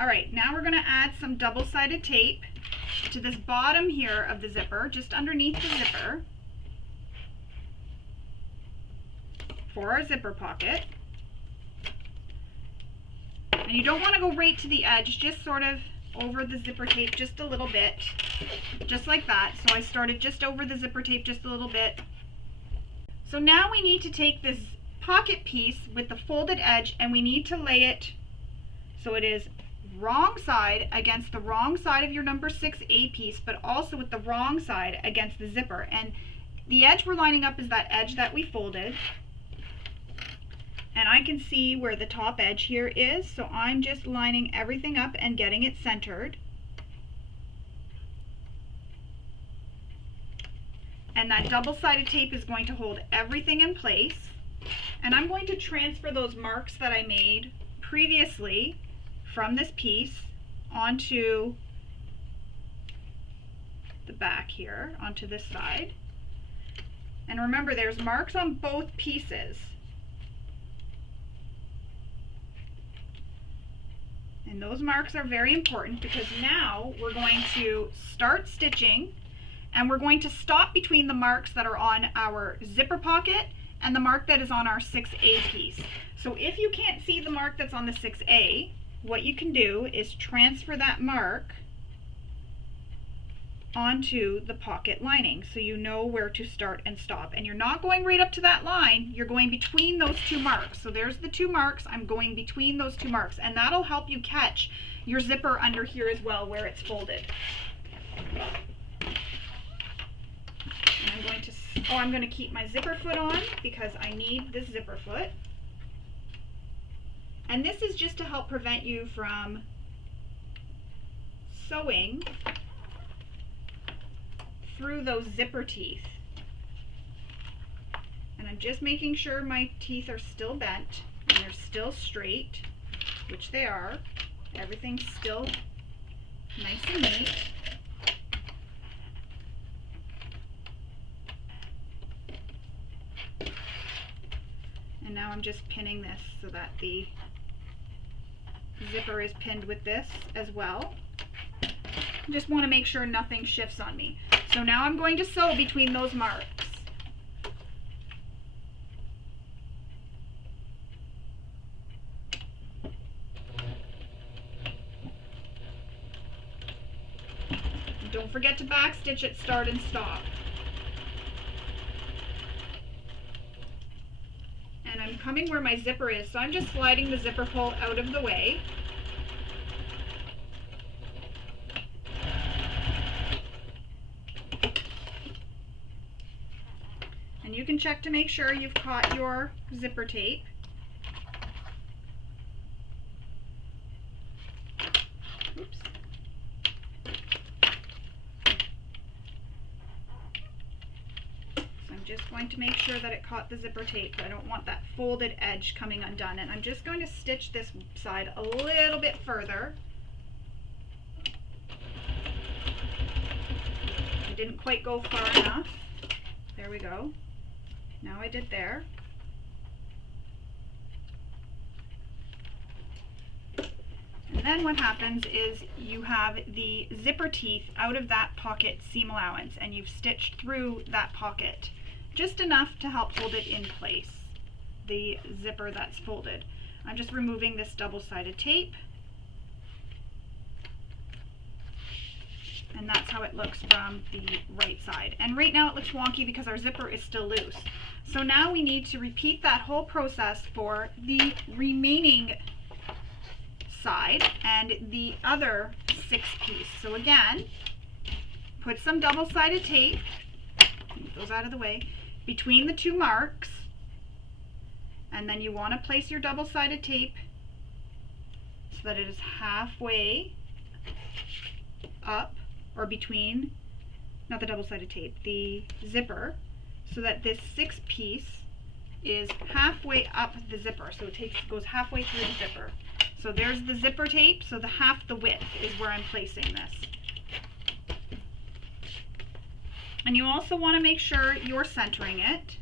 All right, now we're going to add some double-sided tape to this bottom here of the zipper, just underneath the zipper, for our zipper pocket. And you don't want to go right to the edge, just sort of over the zipper tape just a little bit, just like that. So I started just over the zipper tape just a little bit. So now we need to take this pocket piece with the folded edge and we need to lay it so it is wrong side against the wrong side of your number 6A piece, but also with the wrong side against the zipper. And the edge we're lining up is that edge that we folded. And I can see where the top edge here is, so I'm just lining everything up and getting it centered. And that double-sided tape is going to hold everything in place. And I'm going to transfer those marks that I made previously from this piece onto the back here, onto this side. And remember, there's marks on both pieces. And those marks are very important because now we're going to start stitching, and we're going to stop between the marks that are on our zipper pocket and the mark that is on our 6A piece. So if you can't see the mark that's on the 6A, what you can do is transfer that mark onto the pocket lining so you know where to start and stop. And you're not going right up to that line, you're going between those two marks. So there's the two marks, I'm going between those two marks, and that'll help you catch your zipper under here as well where it's folded. And I'm going to keep my zipper foot on because I need this zipper foot. And this is just to help prevent you from sewing through those zipper teeth. And I'm just making sure my teeth are still bent and they're still straight, which they are. Everything's still nice and neat. And now I'm just pinning this so that the zipper is pinned with this as well. Just want to make sure nothing shifts on me. So now I'm going to sew between those marks. And don't forget to backstitch at start and stop. And I'm coming where my zipper is, so I'm just sliding the zipper pull out of the way. And you can check to make sure you've caught your zipper tape. Oops. So I'm just going to make sure that it caught the zipper tape. I don't want that folded edge coming undone. And I'm just going to stitch this side a little bit further. I didn't quite go far enough. There we go. Now I did there. And then what happens is you have the zipper teeth out of that pocket seam allowance, and you've stitched through that pocket just enough to help hold it in place, the zipper that's folded. I'm just removing this double-sided tape, and that's how it looks from the right side. And right now it looks wonky because our zipper is still loose. So now we need to repeat that whole process for the remaining side and the other 6 piece. So again, put some double-sided tape, move those out of the way, between the 2 marks, and then you want to place your double-sided tape so that it is halfway up, or between, not the double-sided tape, the zipper, so that this 6 piece is halfway up the zipper. So it goes halfway through the zipper. So there's the zipper tape, so the half the width is where I'm placing this. And you also want to make sure you're centering it.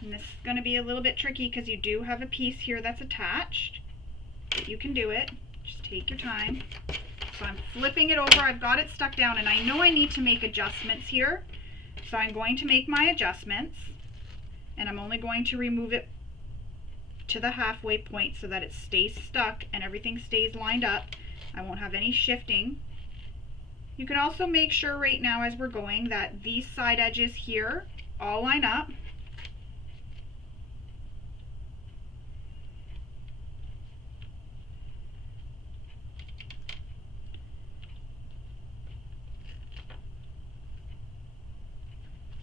And this is going to be a little bit tricky because you do have a piece here that's attached. But you can do it. Just take your time. So I'm flipping it over. I've got it stuck down, and I know I need to make adjustments here. So I'm going to make my adjustments, and I'm only going to remove it to the halfway point so that it stays stuck and everything stays lined up. I won't have any shifting. You can also make sure right now as we're going that these side edges here all line up.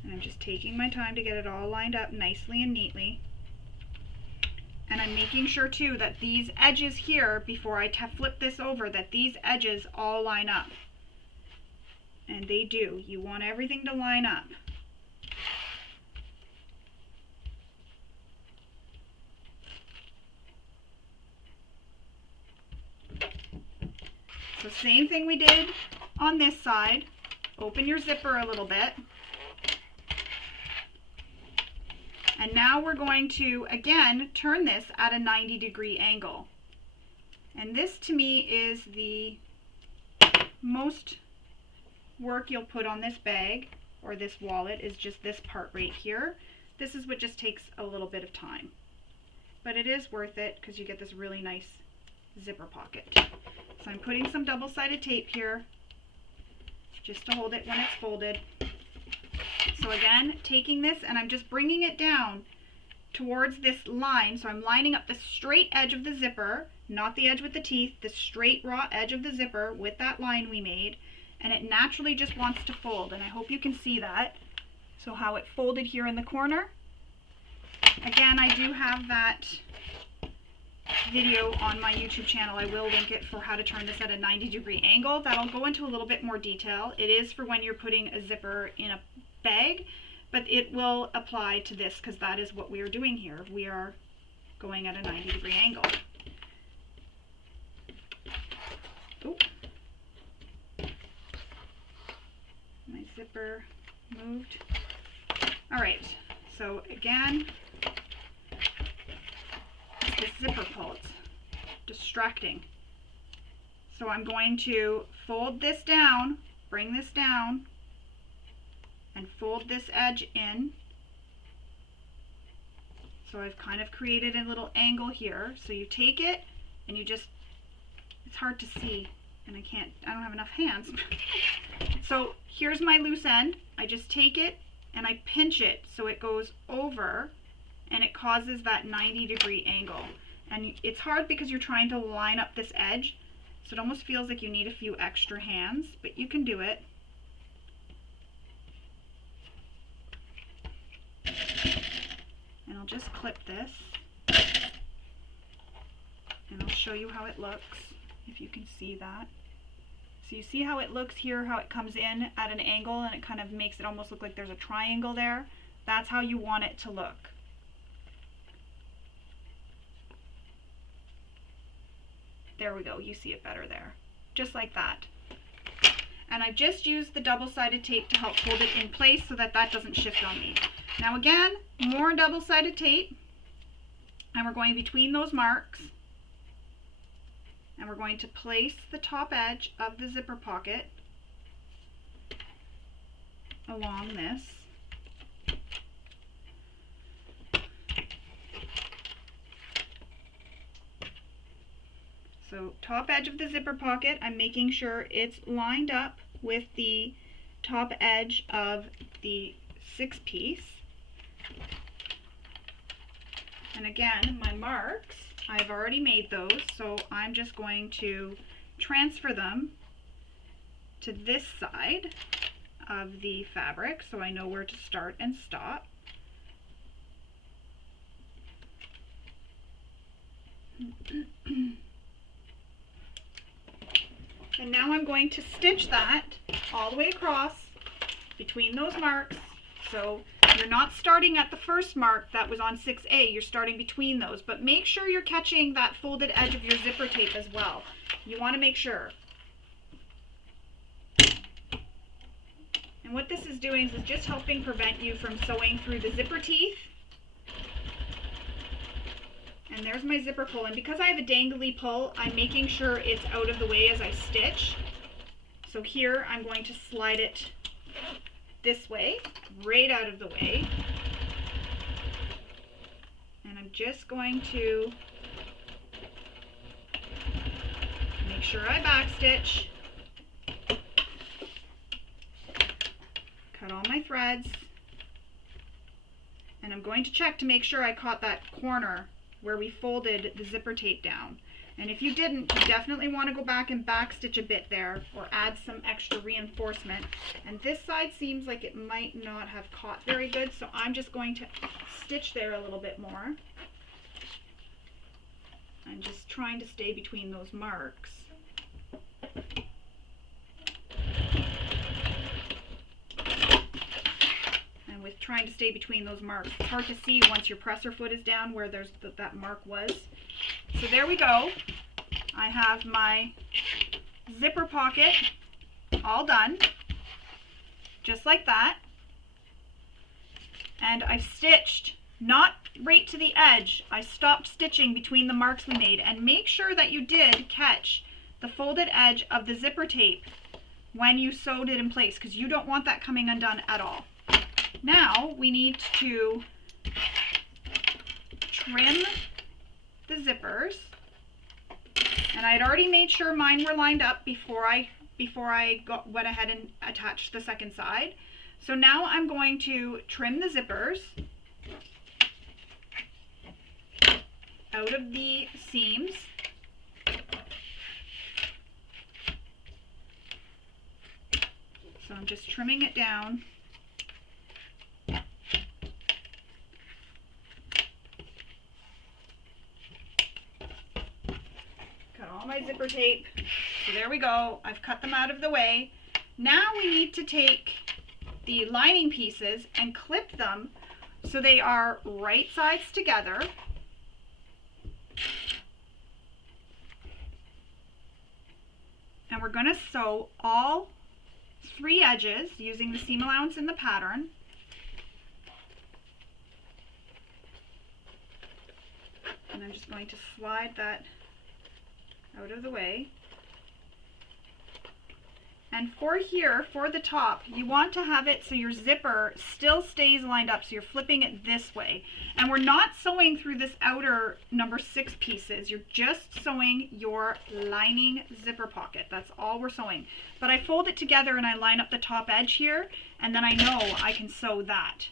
And I'm just taking my time to get it all lined up nicely and neatly. And I'm making sure too that these edges here, before I flip this over, that these edges all line up. And they do. You want everything to line up. So same thing we did on this side. Open your zipper a little bit. And now we're going to, again, turn this at a 90-degree angle. And this, to me, is the most work you'll put on this bag or this wallet, is just this part right here. This is what just takes a little bit of time. But it is worth it because you get this really nice zipper pocket. So I'm putting some double-sided tape here just to hold it when it's folded. So again, taking this and I'm just bringing it down towards this line. So I'm lining up the straight edge of the zipper, not the edge with the teeth, the straight raw edge of the zipper with that line we made. And it naturally just wants to fold. And I hope you can see that. So how it folded here in the corner. Again, I do have that video on my YouTube channel. I will link it for how to turn this at a 90-degree angle. That'll go into a little bit more detail. It is for when you're putting a zipper in a bag, but it will apply to this because that is what we are doing here. We are going at a 90-degree angle. Oh, my zipper moved. All right, so again, this zipper pull, it's distracting. So I'm going to fold this down, bring this down, and fold this edge in. So I've kind of created a little angle here. So you take it and you just, it's hard to see, and I don't have enough hands. So here's my loose end. I just take it and I pinch it so it goes over and it causes that 90-degree angle. And it's hard because you're trying to line up this edge, so it almost feels like you need a few extra hands, but you can do it. And I'll just clip this, and I'll show you how it looks, if you can see that. So you see how it looks here, how it comes in at an angle and it kind of makes it almost look like there's a triangle there? That's how you want it to look. There we go, you see it better there. Just like that. And I've just used the double-sided tape to help hold it in place so that that doesn't shift on me. Now again, more double-sided tape, and we're going between those marks, and we're going to place the top edge of the zipper pocket along this. So top edge of the zipper pocket, I'm making sure it's lined up with the top edge of the 6-piece. And again, my marks, I've already made those, so I'm just going to transfer them to this side of the fabric so I know where to start and stop. And now I'm going to stitch that all the way across between those marks. So you're not starting at the first mark that was on 6A, you're starting between those, but make sure you're catching that folded edge of your zipper tape as well. You want to make sure. And what this is doing is just helping prevent you from sewing through the zipper teeth. And there's my zipper pull, and because I have a dangly pull, I'm making sure it's out of the way as I stitch. So here I'm going to slide it this way, right out of the way. And I'm just going to make sure I backstitch. Cut all my threads. And I'm going to check to make sure I caught that corner where we folded the zipper tape down. And if you didn't, you definitely want to go back and backstitch a bit there or add some extra reinforcement. And this side seems like it might not have caught very good, so I'm just going to stitch there a little bit more. I'm just trying to stay between those marks. And with trying to stay between those marks, it's hard to see once your presser foot is down where there's that mark was. So there we go. I have my zipper pocket all done, just like that. And I've stitched, not right to the edge. I stopped stitching between the marks we made, and make sure that you did catch the folded edge of the zipper tape when you sewed it in place, because you don't want that coming undone at all. Now we need to trim the zippers, and I had already made sure mine were lined up before I went ahead and attached the second side. So now I'm going to trim the zippers out of the seams. So I'm just trimming it down. All my zipper tape. So there we go. I've cut them out of the way. Now we need to take the lining pieces and clip them so they are right sides together. And we're going to sew all 3 edges using the seam allowance in the pattern. And I'm just going to slide that out of the way. And for here, for the top, you want to have it so your zipper still stays lined up, so you're flipping it this way. And we're not sewing through this outer number 6 pieces, you're just sewing your lining zipper pocket. That's all we're sewing. But I fold it together and I line up the top edge here, and then I know I can sew that.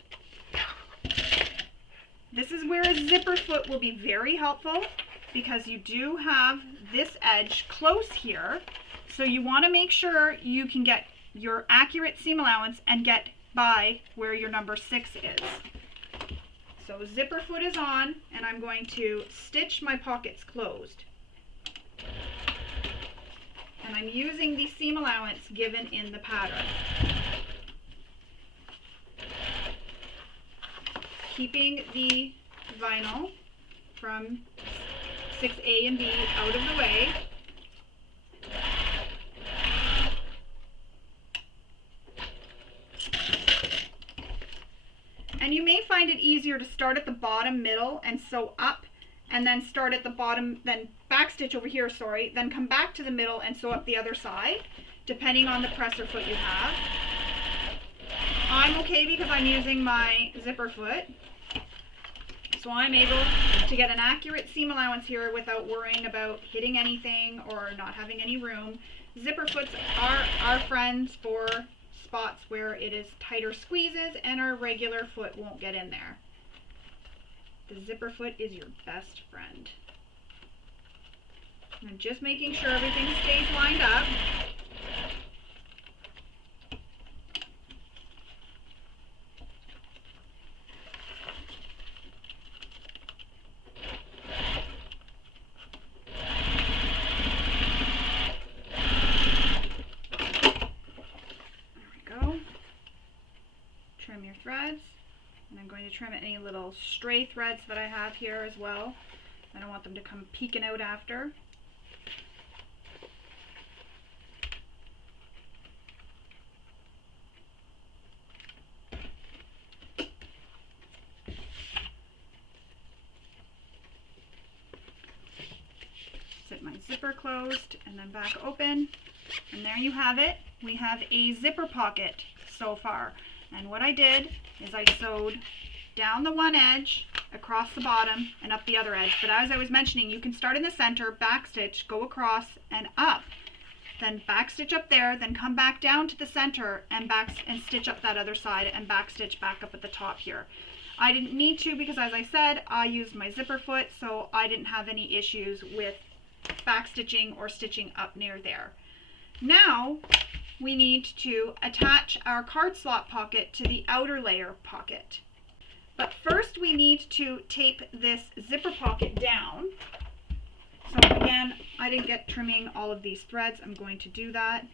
This is where a zipper foot will be very helpful, because you do have this edge close here. So you want to make sure you can get your accurate seam allowance and get by where your number 6 is. So zipper foot is on, and I'm going to stitch my pockets closed. And I'm using the seam allowance given in the pattern. Keeping the vinyl from 6A and B out of the way. And you may find it easier to start at the bottom middle and sew up, and then start at the bottom, then backstitch over here, sorry, then come back to the middle and sew up the other side, depending on the presser foot you have. I'm okay because I'm using my zipper foot, so I'm able to get an accurate seam allowance here without worrying about hitting anything or not having any room. Zipper foots are our friends for spots where it is tighter squeezes and our regular foot won't get in there. The zipper foot is your best friend. I'm just making sure everything stays lined up. Trim your threads, and I'm going to trim any little stray threads that I have here as well. I don't want them to come peeking out after. Zip my zipper closed and then back open, and there you have it. We have a zipper pocket so far. And what I did is I sewed down the one edge, across the bottom, and up the other edge. But as I was mentioning, you can start in the center, backstitch, go across and up. Then backstitch up there, then come back down to the center and stitch up that other side and backstitch back up at the top here. I didn't need to because, as I said, I used my zipper foot, so I didn't have any issues with backstitching or stitching up near there. Now, we need to attach our card slot pocket to the outer layer pocket. But first we need to tape this zipper pocket down. So again, I didn't get trimming all of these threads. I'm going to do that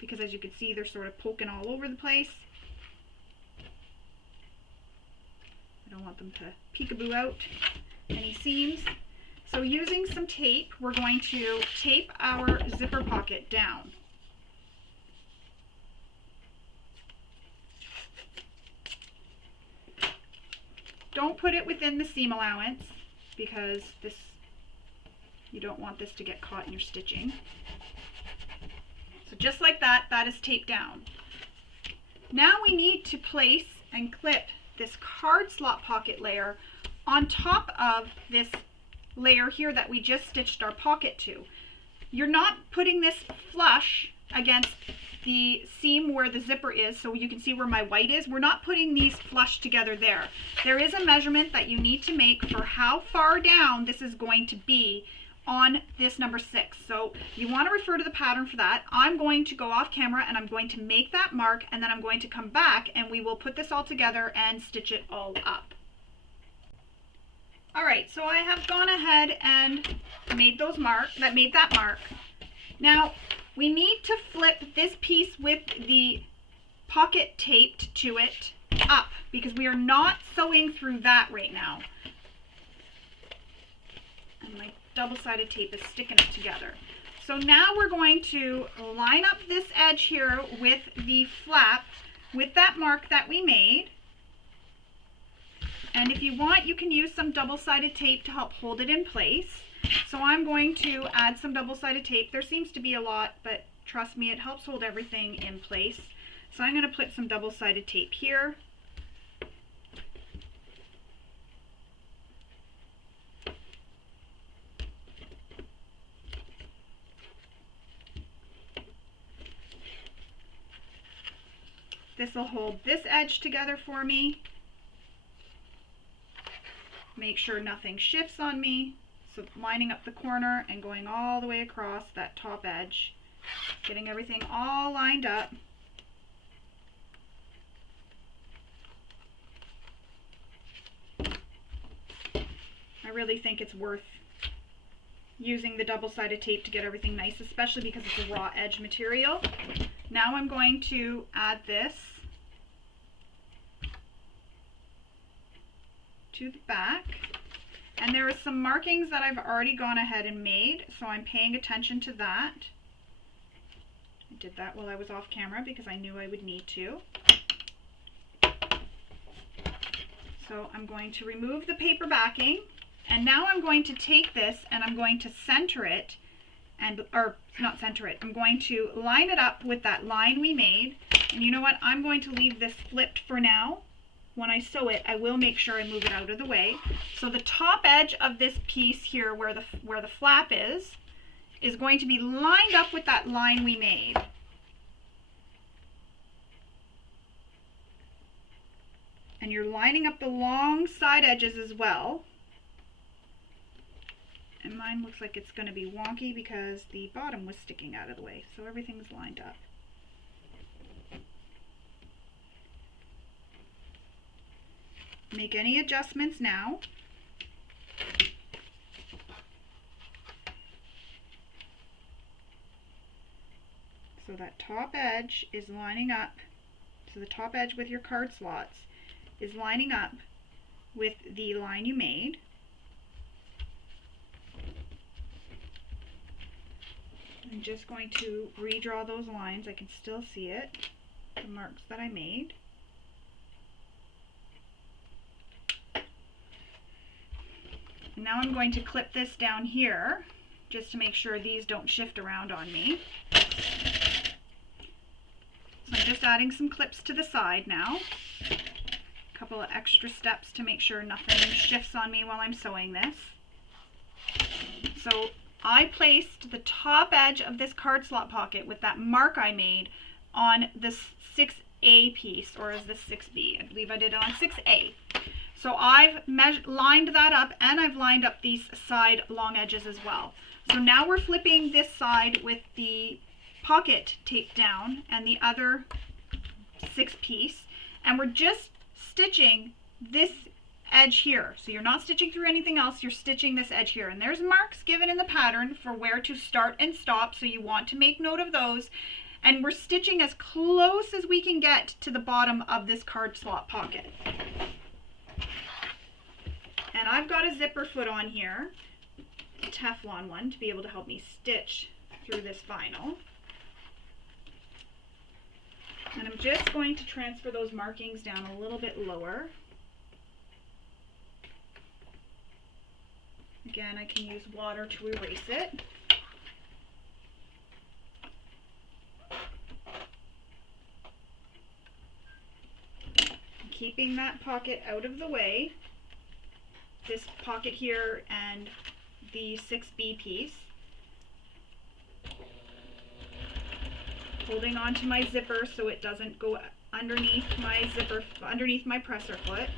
because, as you can see, they're sort of poking all over the place. I don't want them to peekaboo out any seams. So using some tape, we're going to tape our zipper pocket down. Don't put it within the seam allowance because you don't want this to get caught in your stitching. So just like that, that is taped down. Now we need to place and clip this card slot pocket layer on top of this layer here that we just stitched our pocket to. You're not putting this flush against the seam where the zipper is, so you can see where my white is. We're not putting these flush together there. There is a measurement that you need to make for how far down this is going to be on this number 6. So you want to refer to the pattern for that. I'm going to go off camera and I'm going to make that mark, and then I'm going to come back and we will put this all together and stitch it all up. Alright, so I have gone ahead and made that mark. Now, we need to flip this piece with the pocket taped to it up because we are not sewing through that right now. And my double-sided tape is sticking it together. So now we're going to line up this edge here with the flap with that mark that we made. And if you want, you can use some double-sided tape to help hold it in place. So I'm going to add some double-sided tape. There seems to be a lot, but trust me, it helps hold everything in place. So I'm going to put some double-sided tape here. This will hold this edge together for me. Make sure nothing shifts on me. So lining up the corner and going all the way across that top edge, getting everything all lined up. I really think it's worth using the double-sided tape to get everything nice, especially because it's a raw edge material. Now I'm going to add this to the back. And there are some markings that I've already gone ahead and made, so I'm paying attention to that. I did that while I was off camera because I knew I would need to. So I'm going to remove the paper backing, and now I'm going to take this and I'm going to center it, or not center it, I'm going to line it up with that line we made. And you know what, I'm going to leave this flipped for now. When I sew it, I will make sure I move it out of the way. So the top edge of this piece here, where the flap is going to be lined up with that line we made. And you're lining up the long side edges as well. And mine looks like it's going to be wonky because the bottom was sticking out of the way, so everything's lined up. Make any adjustments now. So that top edge is lining up, so the top edge with your card slots is lining up with the line you made. I'm just going to redraw those lines. I can still see it, the marks that I made. Now I'm going to clip this down here just to make sure these don't shift around on me. So I'm just adding some clips to the side now. A couple of extra steps to make sure nothing shifts on me while I'm sewing this. So I placed the top edge of this card slot pocket with that mark I made on this 6A piece, or is this 6B? I believe I did it on 6A. So I've lined that up, and I've lined up these side long edges as well. So now we're flipping this side with the pocket taped down and the other 6 piece, and we're just stitching this edge here. So you're not stitching through anything else, you're stitching this edge here. And there's marks given in the pattern for where to start and stop, so you want to make note of those. And we're stitching as close as we can get to the bottom of this card slot pocket. And I've got a zipper foot on here, a Teflon one, to be able to help me stitch through this vinyl. And I'm just going to transfer those markings down a little bit lower. Again, I can use water to erase it. Keeping that pocket out of the way. This pocket here and the 6B piece. Holding on to my zipper so it doesn't go underneath my zipper, underneath my presser foot.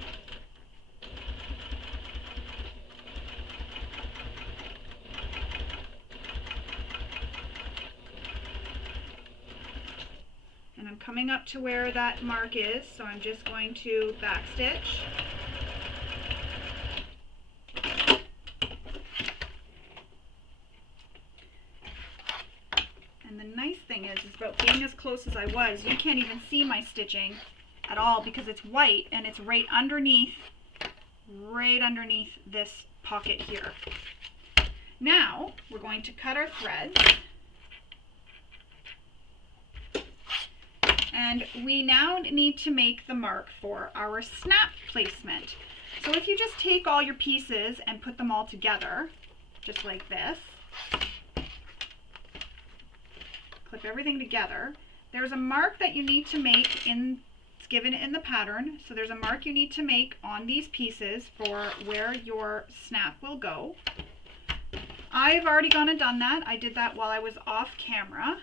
And I'm coming up to where that mark is, so I'm just going to backstitch. Is about being as close as I was, you can't even see my stitching at all because it's white and it's right underneath this pocket here. Now we're going to cut our threads, and we now need to make the mark for our snap placement. So if you just take all your pieces and put them all together, just like this. Clip everything together. There's a mark that you need to make it's given in the pattern. So there's a mark you need to make on these pieces for where your snap will go. I've already gone and done that. I did that while I was off camera.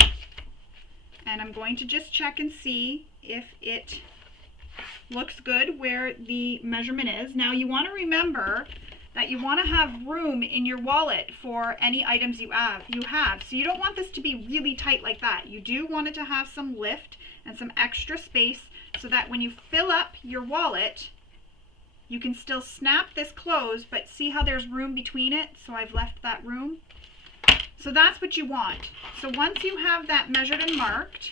And I'm going to just check and see if it looks good where the measurement is. Now you want to remember that you want to have room in your wallet for any items you have. So you don't want this to be really tight like that. You do want it to have some lift and some extra space so that when you fill up your wallet, you can still snap this closed, but see how there's room between it? So I've left that room. So that's what you want. So once you have that measured and marked,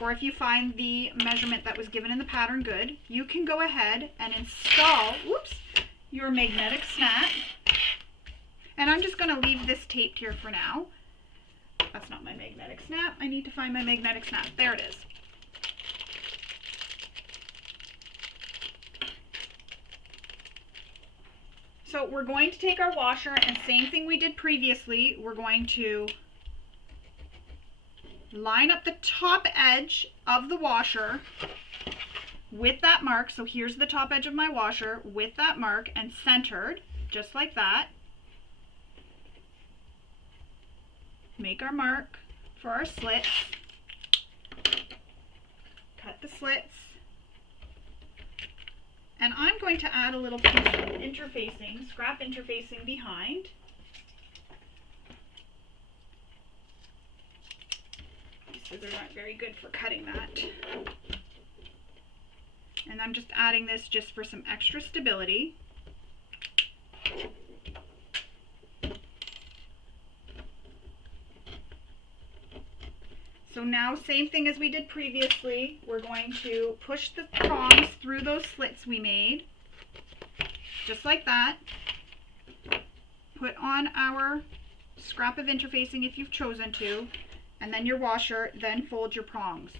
or if you find the measurement that was given in the pattern good, you can go ahead and install, your magnetic snap. And I'm just going to leave this taped here for now. That's not my magnetic snap. I need to find my magnetic snap. There it is. So we're going to take our washer, and same thing we did previously, we're going to line up the top edge of the washer with that mark. So here's the top edge of my washer with that mark and centered, just like that. Make our mark for our slits. Cut the slits. And I'm going to add a little piece of interfacing, scrap interfacing behind. These scissors aren't very good for cutting that. And I'm just adding this just for some extra stability. So now, same thing as we did previously, we're going to push the prongs through those slits we made, just like that. Put on our scrap of interfacing if you've chosen to, and then your washer, then fold your prongs.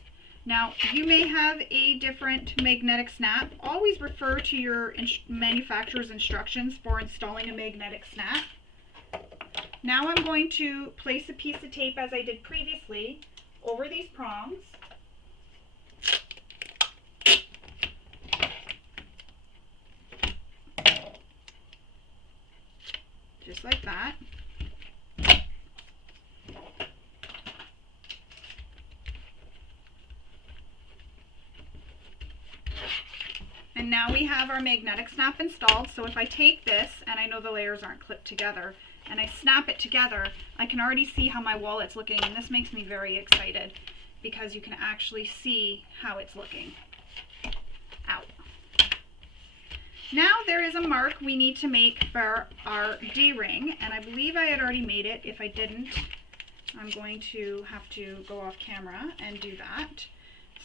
Now, you may have a different magnetic snap. Always refer to your manufacturer's instructions for installing a magnetic snap. Now I'm going to place a piece of tape, as I did previously, over these prongs. Just like that. And now we have our magnetic snap installed. So if I take this, and I know the layers aren't clipped together, and I snap it together, I can already see how my wallet's looking, and this makes me very excited because you can actually see how it's looking. Ow. Now there is a mark we need to make for our D-ring, and I believe I had already made it. If I didn't, I'm going to have to go off camera and do that.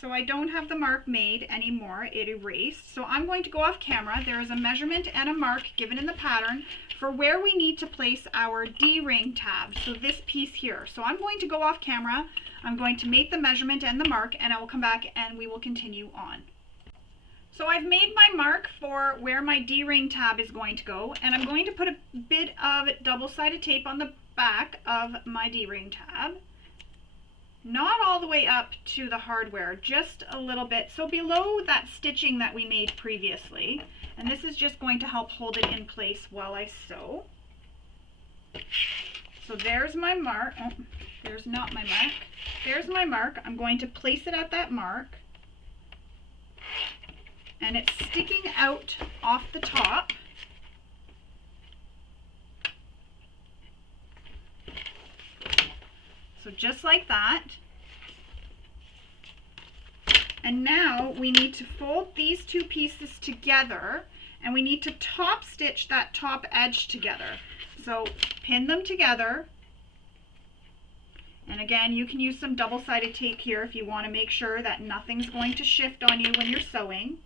So I don't have the mark made anymore, it erased. So I'm going to go off camera. There is a measurement and a mark given in the pattern for where we need to place our D-ring tab. So this piece here. So I'm going to go off camera. I'm going to make the measurement and the mark, and I will come back and we will continue on. So I've made my mark for where my D-ring tab is going to go, and I'm going to put a bit of double-sided tape on the back of my D-ring tab. Not all the way up to the hardware, just a little bit, so below that stitching that we made previously. And this is just going to help hold it in place while I sew. So there's my mark. Oh, there's not my mark. There's my mark. I'm going to place it at that mark. And it's sticking out off the top. So just like that. And now we need to fold these two pieces together, and we need to top stitch that top edge together. So pin them together. And again, you can use some double-sided tape here if you want to make sure that nothing's going to shift on you when you're sewing.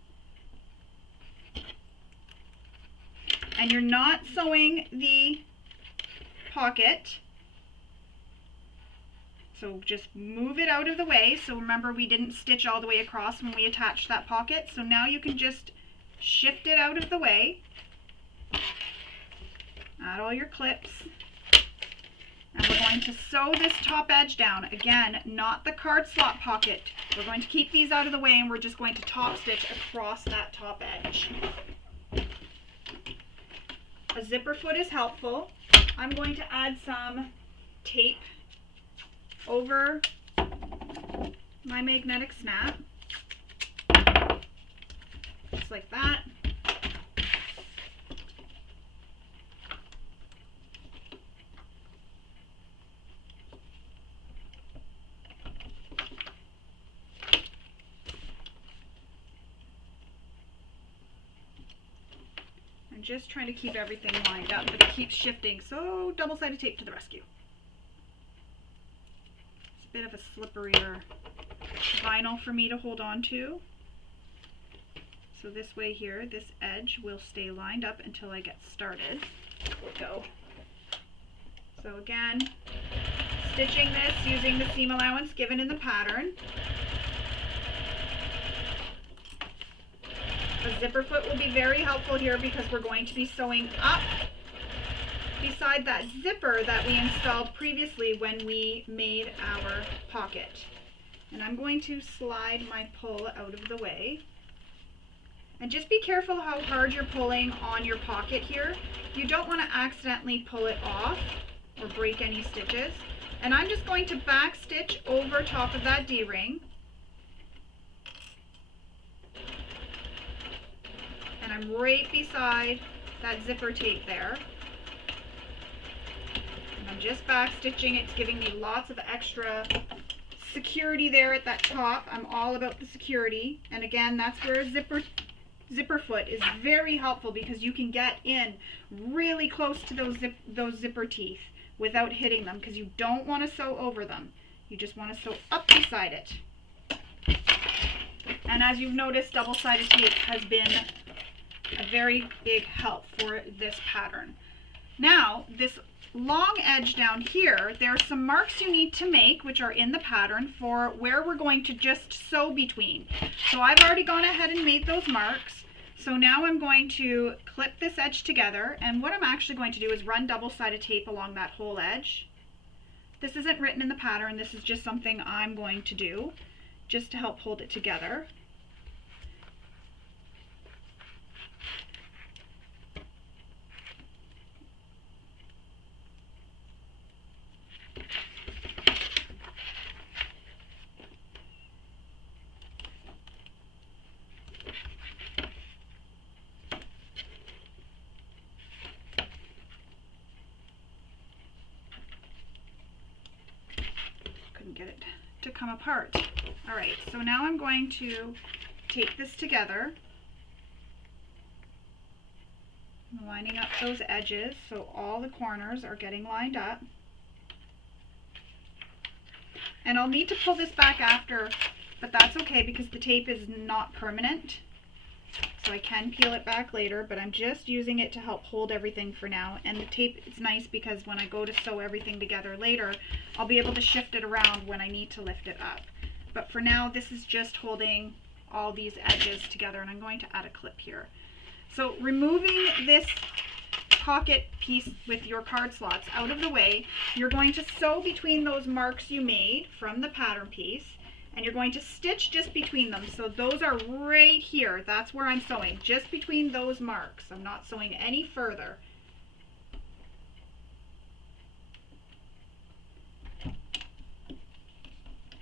And you're not sewing the pocket. So just move it out of the way. So remember, we didn't stitch all the way across when we attached that pocket. So now you can just shift it out of the way. Add all your clips. we're going to sew this top edge down. Again, not the card slot pocket. We're going to keep these out of the way, and we're just going to top stitch across that top edge. A zipper foot is helpful. I'm going to add some tape over my magnetic snap, just like that. I'm just trying to keep everything lined up, but it keeps shifting, so double-sided tape to the rescue. It's a bit of a slipperier vinyl for me to hold on to. So this way here, this edge will stay lined up until I get started. Go. So again, stitching this using the seam allowance given in the pattern. A zipper foot will be very helpful here because we're going to be sewing up beside that zipper that we installed previously when we made our pocket. And I'm going to slide my pull out of the way. And just be careful how hard you're pulling on your pocket here. You don't want to accidentally pull it off or break any stitches. And I'm just going to back stitch over top of that D-ring. And I'm right beside that zipper tape there. And I'm just back stitching. It's giving me lots of extra security there at that top. I'm all about the security. And again, that's where a zipper foot is very helpful because you can get in really close to those zipper teeth without hitting them, because you don't want to sew over them. You just want to sew up beside it. And as you've noticed, double-sided tape has been a very big help for this pattern. Now, this long edge down here, there are some marks you need to make, which are in the pattern, for where we're going to just sew between. So I've already gone ahead and made those marks. So now I'm going to clip this edge together, and what I'm actually going to do is run double-sided tape along that whole edge. This isn't written in the pattern, this is just something I'm going to do just to help hold it together. Get it to come apart. Alright, so now I'm going to take this together. I'm lining up those edges so all the corners are getting lined up. And I'll need to pull this back after, but that's okay because the tape is not permanent. So I can peel it back later, but I'm just using it to help hold everything for now. And the tape is nice because when I go to sew everything together later, I'll be able to shift it around when I need to lift it up. But for now, this is just holding all these edges together, and I'm going to add a clip here. So removing this pocket piece with your card slots out of the way, you're going to sew between those marks you made from the pattern piece. And you're going to stitch just between them. So those are right here. That's where I'm sewing, just between those marks. I'm not sewing any further.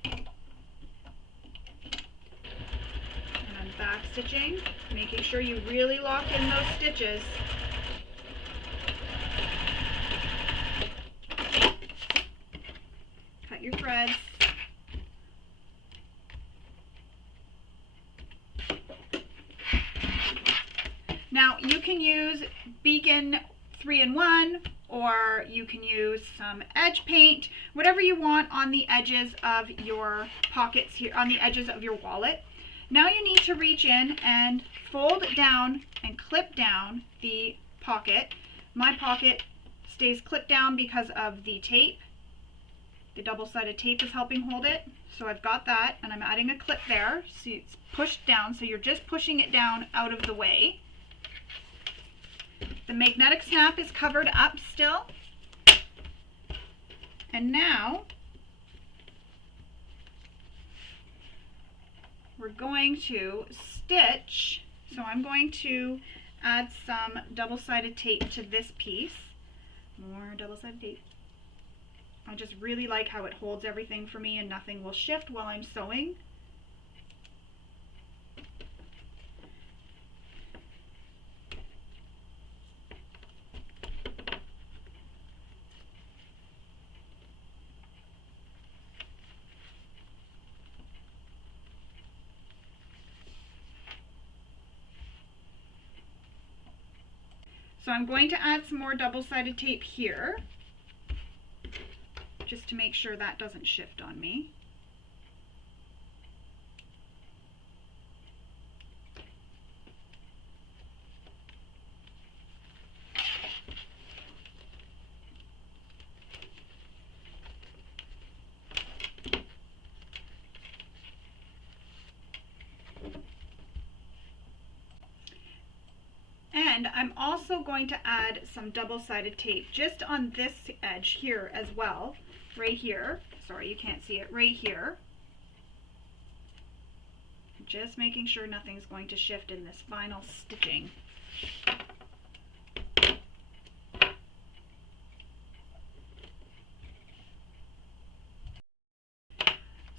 And I'm back stitching, making sure you really lock in those stitches. Cut your threads. Now you can use Beacon 3-in-1, or you can use some edge paint, whatever you want on the edges of your pockets here, on the edges of your wallet. Now you need to reach in and fold down and clip down the pocket. My pocket stays clipped down because of the tape. The double-sided tape is helping hold it. So I've got that, and I'm adding a clip there. So it's pushed down, so you're just pushing it down out of the way. The magnetic snap is covered up still. And now we're going to stitch. So I'm going to add some double-sided tape to this piece. More double-sided tape. I just really like how it holds everything for me and nothing will shift while I'm sewing. So I'm going to add some more double-sided tape here, just to make sure that doesn't shift on me. And I'm also going to add some double-sided tape just on this edge here as well, right here. Sorry, you can't see it, right here. Just making sure nothing's going to shift in this final stitching.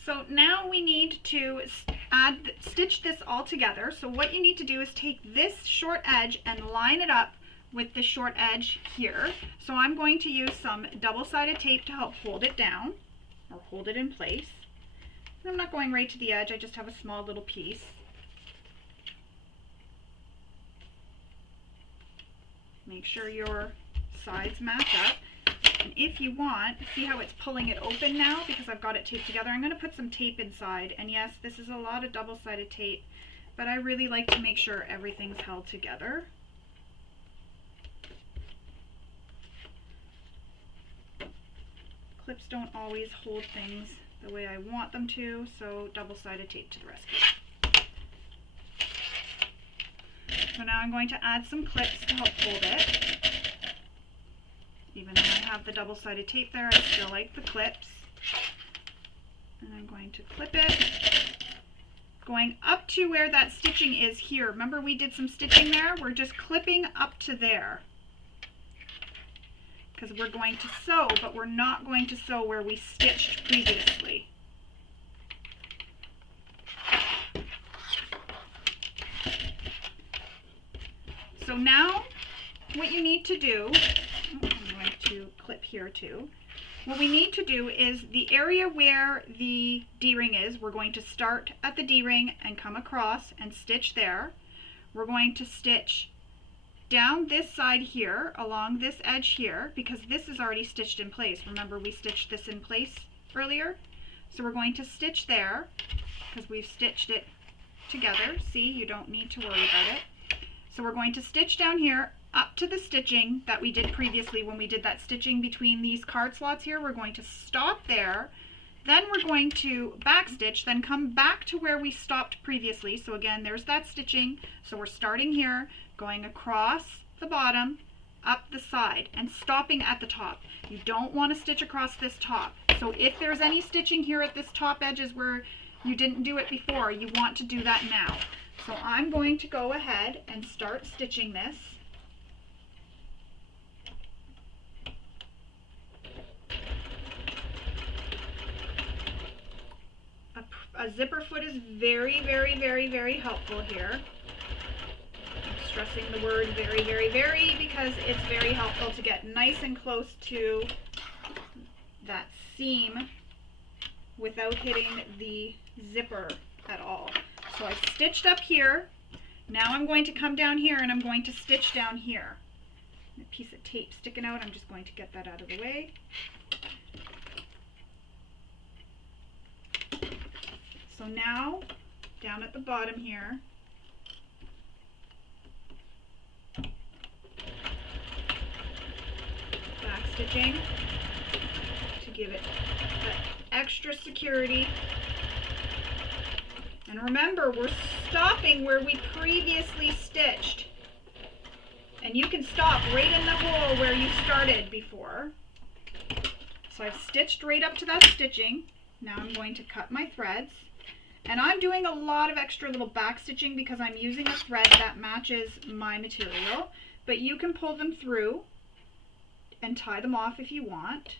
So now we need to stitch this all together. So what you need to do is take this short edge and line it up with the short edge here. So I'm going to use some double-sided tape to help hold it down, or hold it in place. And I'm not going right to the edge, I just have a small little piece. Make sure your sides match up. And if you want, see how it's pulling it open now because I've got it taped together. I'm going to put some tape inside. And yes, this is a lot of double-sided tape, but I really like to make sure everything's held together. Clips don't always hold things the way I want them to, so double-sided tape to the rescue. So now I'm going to add some clips to help hold it. Even though I have the double-sided tape there, I still like the clips. And I'm going to clip it, going up to where that stitching is here. Remember we did some stitching there? We're just clipping up to there. Because we're going to sew, but we're not going to sew where we stitched previously. So now what you need to do, I'm going to clip here too. What we need to do is the area where the D-ring is, we're going to start at the D-ring and come across and stitch there. We're going to stitch down this side here along this edge here because this is already stitched in place. Remember we stitched this in place earlier? So we're going to stitch there because we've stitched it together. See, you don't need to worry about it. So we're going to stitch down here up to the stitching that we did previously when we did that stitching between these card slots here. We're going to stop there. Then we're going to back stitch, then come back to where we stopped previously. So again, there's that stitching. So we're starting here, going across the bottom, up the side, and stopping at the top. You don't want to stitch across this top. So if there's any stitching here at this top edges where you didn't do it before, you want to do that now. So I'm going to go ahead and start stitching this. A zipper foot is very, very, very, very helpful here. I'm stressing the word very, very, very because it's very helpful to get nice and close to that seam without hitting the zipper at all. So I've stitched up here. Now I'm going to come down here and I'm going to stitch down here. A piece of tape sticking out, I'm just going to get that out of the way. So now, down at the bottom here, back stitching to give it that extra security. And remember, we're stopping where we previously stitched. And you can stop right in the hole where you started before. So I've stitched right up to that stitching. Now I'm going to cut my threads. And I'm doing a lot of extra little back stitching because I'm using a thread that matches my material. But you can pull them through and tie them off if you want.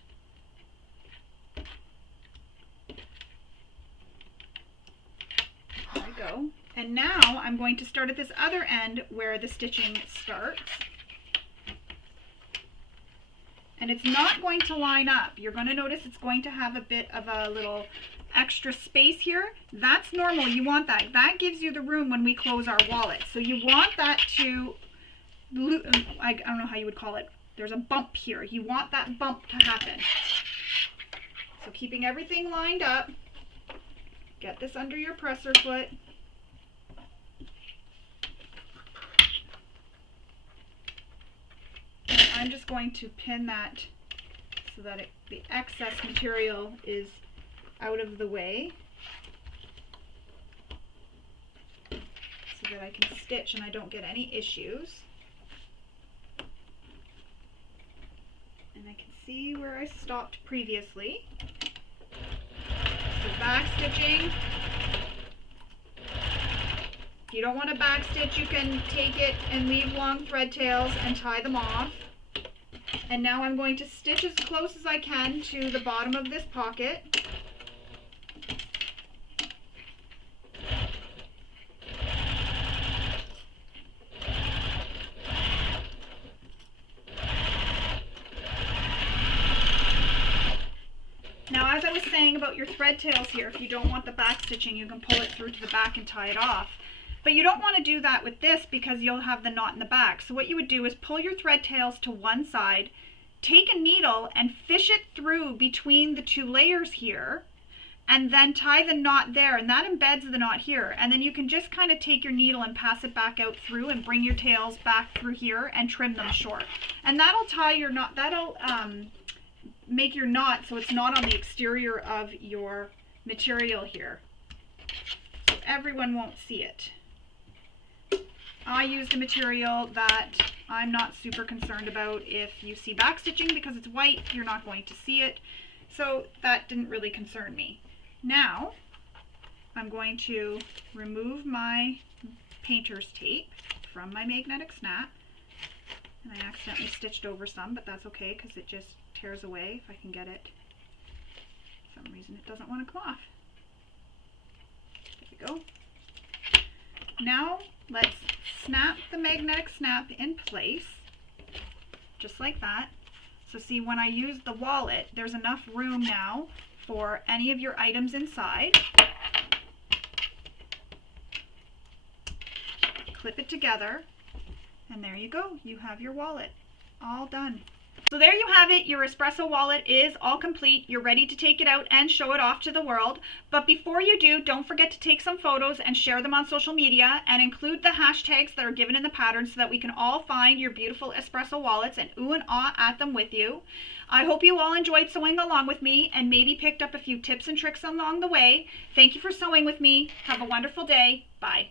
There we go. And now I'm going to start at this other end where the stitching starts. And it's not going to line up. You're going to notice it's going to have a bit of a little extra space here. That's normal. You want that. That gives you the room when we close our wallet. So you want that to, I don't know how you would call it. There's a bump here. You want that bump to happen. So keeping everything lined up. Get this under your presser foot. And I'm just going to pin that so that the excess material is out of the way, so that I can stitch and I don't get any issues. And I can see where I stopped previously. So back stitching. If you don't want to back stitch, you can take it and leave long thread tails and tie them off. And now I'm going to stitch as close as I can to the bottom of this pocket. Now, as I was saying about your thread tails here, if you don't want the back stitching, you can pull it through to the back and tie it off. But you don't want to do that with this because you'll have the knot in the back. So what you would do is pull your thread tails to one side, take a needle and fish it through between the two layers here, and then tie the knot there, and that embeds the knot here. And then you can just kind of take your needle and pass it back out through and bring your tails back through here and trim them short. And that'll tie your knot, that'll make your knot so it's not on the exterior of your material here. So everyone won't see it. I used a material that I'm not super concerned about. If you see back stitching, because it's white, you're not going to see it. So that didn't really concern me. Now, I'm going to remove my painter's tape from my magnetic snap. And I accidentally stitched over some, but that's okay because it just tears away if I can get it. For some reason it doesn't want to come off. There we go. Now let's snap the magnetic snap in place, just like that. So see, when I use the wallet, there's enough room now for any of your items inside. Clip it together, and there you go. You have your wallet all done. So there you have it. Your Espresso wallet is all complete. You're ready to take it out and show it off to the world. But before you do, don't forget to take some photos and share them on social media, and include the hashtags that are given in the pattern so that we can all find your beautiful Espresso wallets and ooh and ah at them with you. I hope you all enjoyed sewing along with me and maybe picked up a few tips and tricks along the way. Thank you for sewing with me. Have a wonderful day. Bye.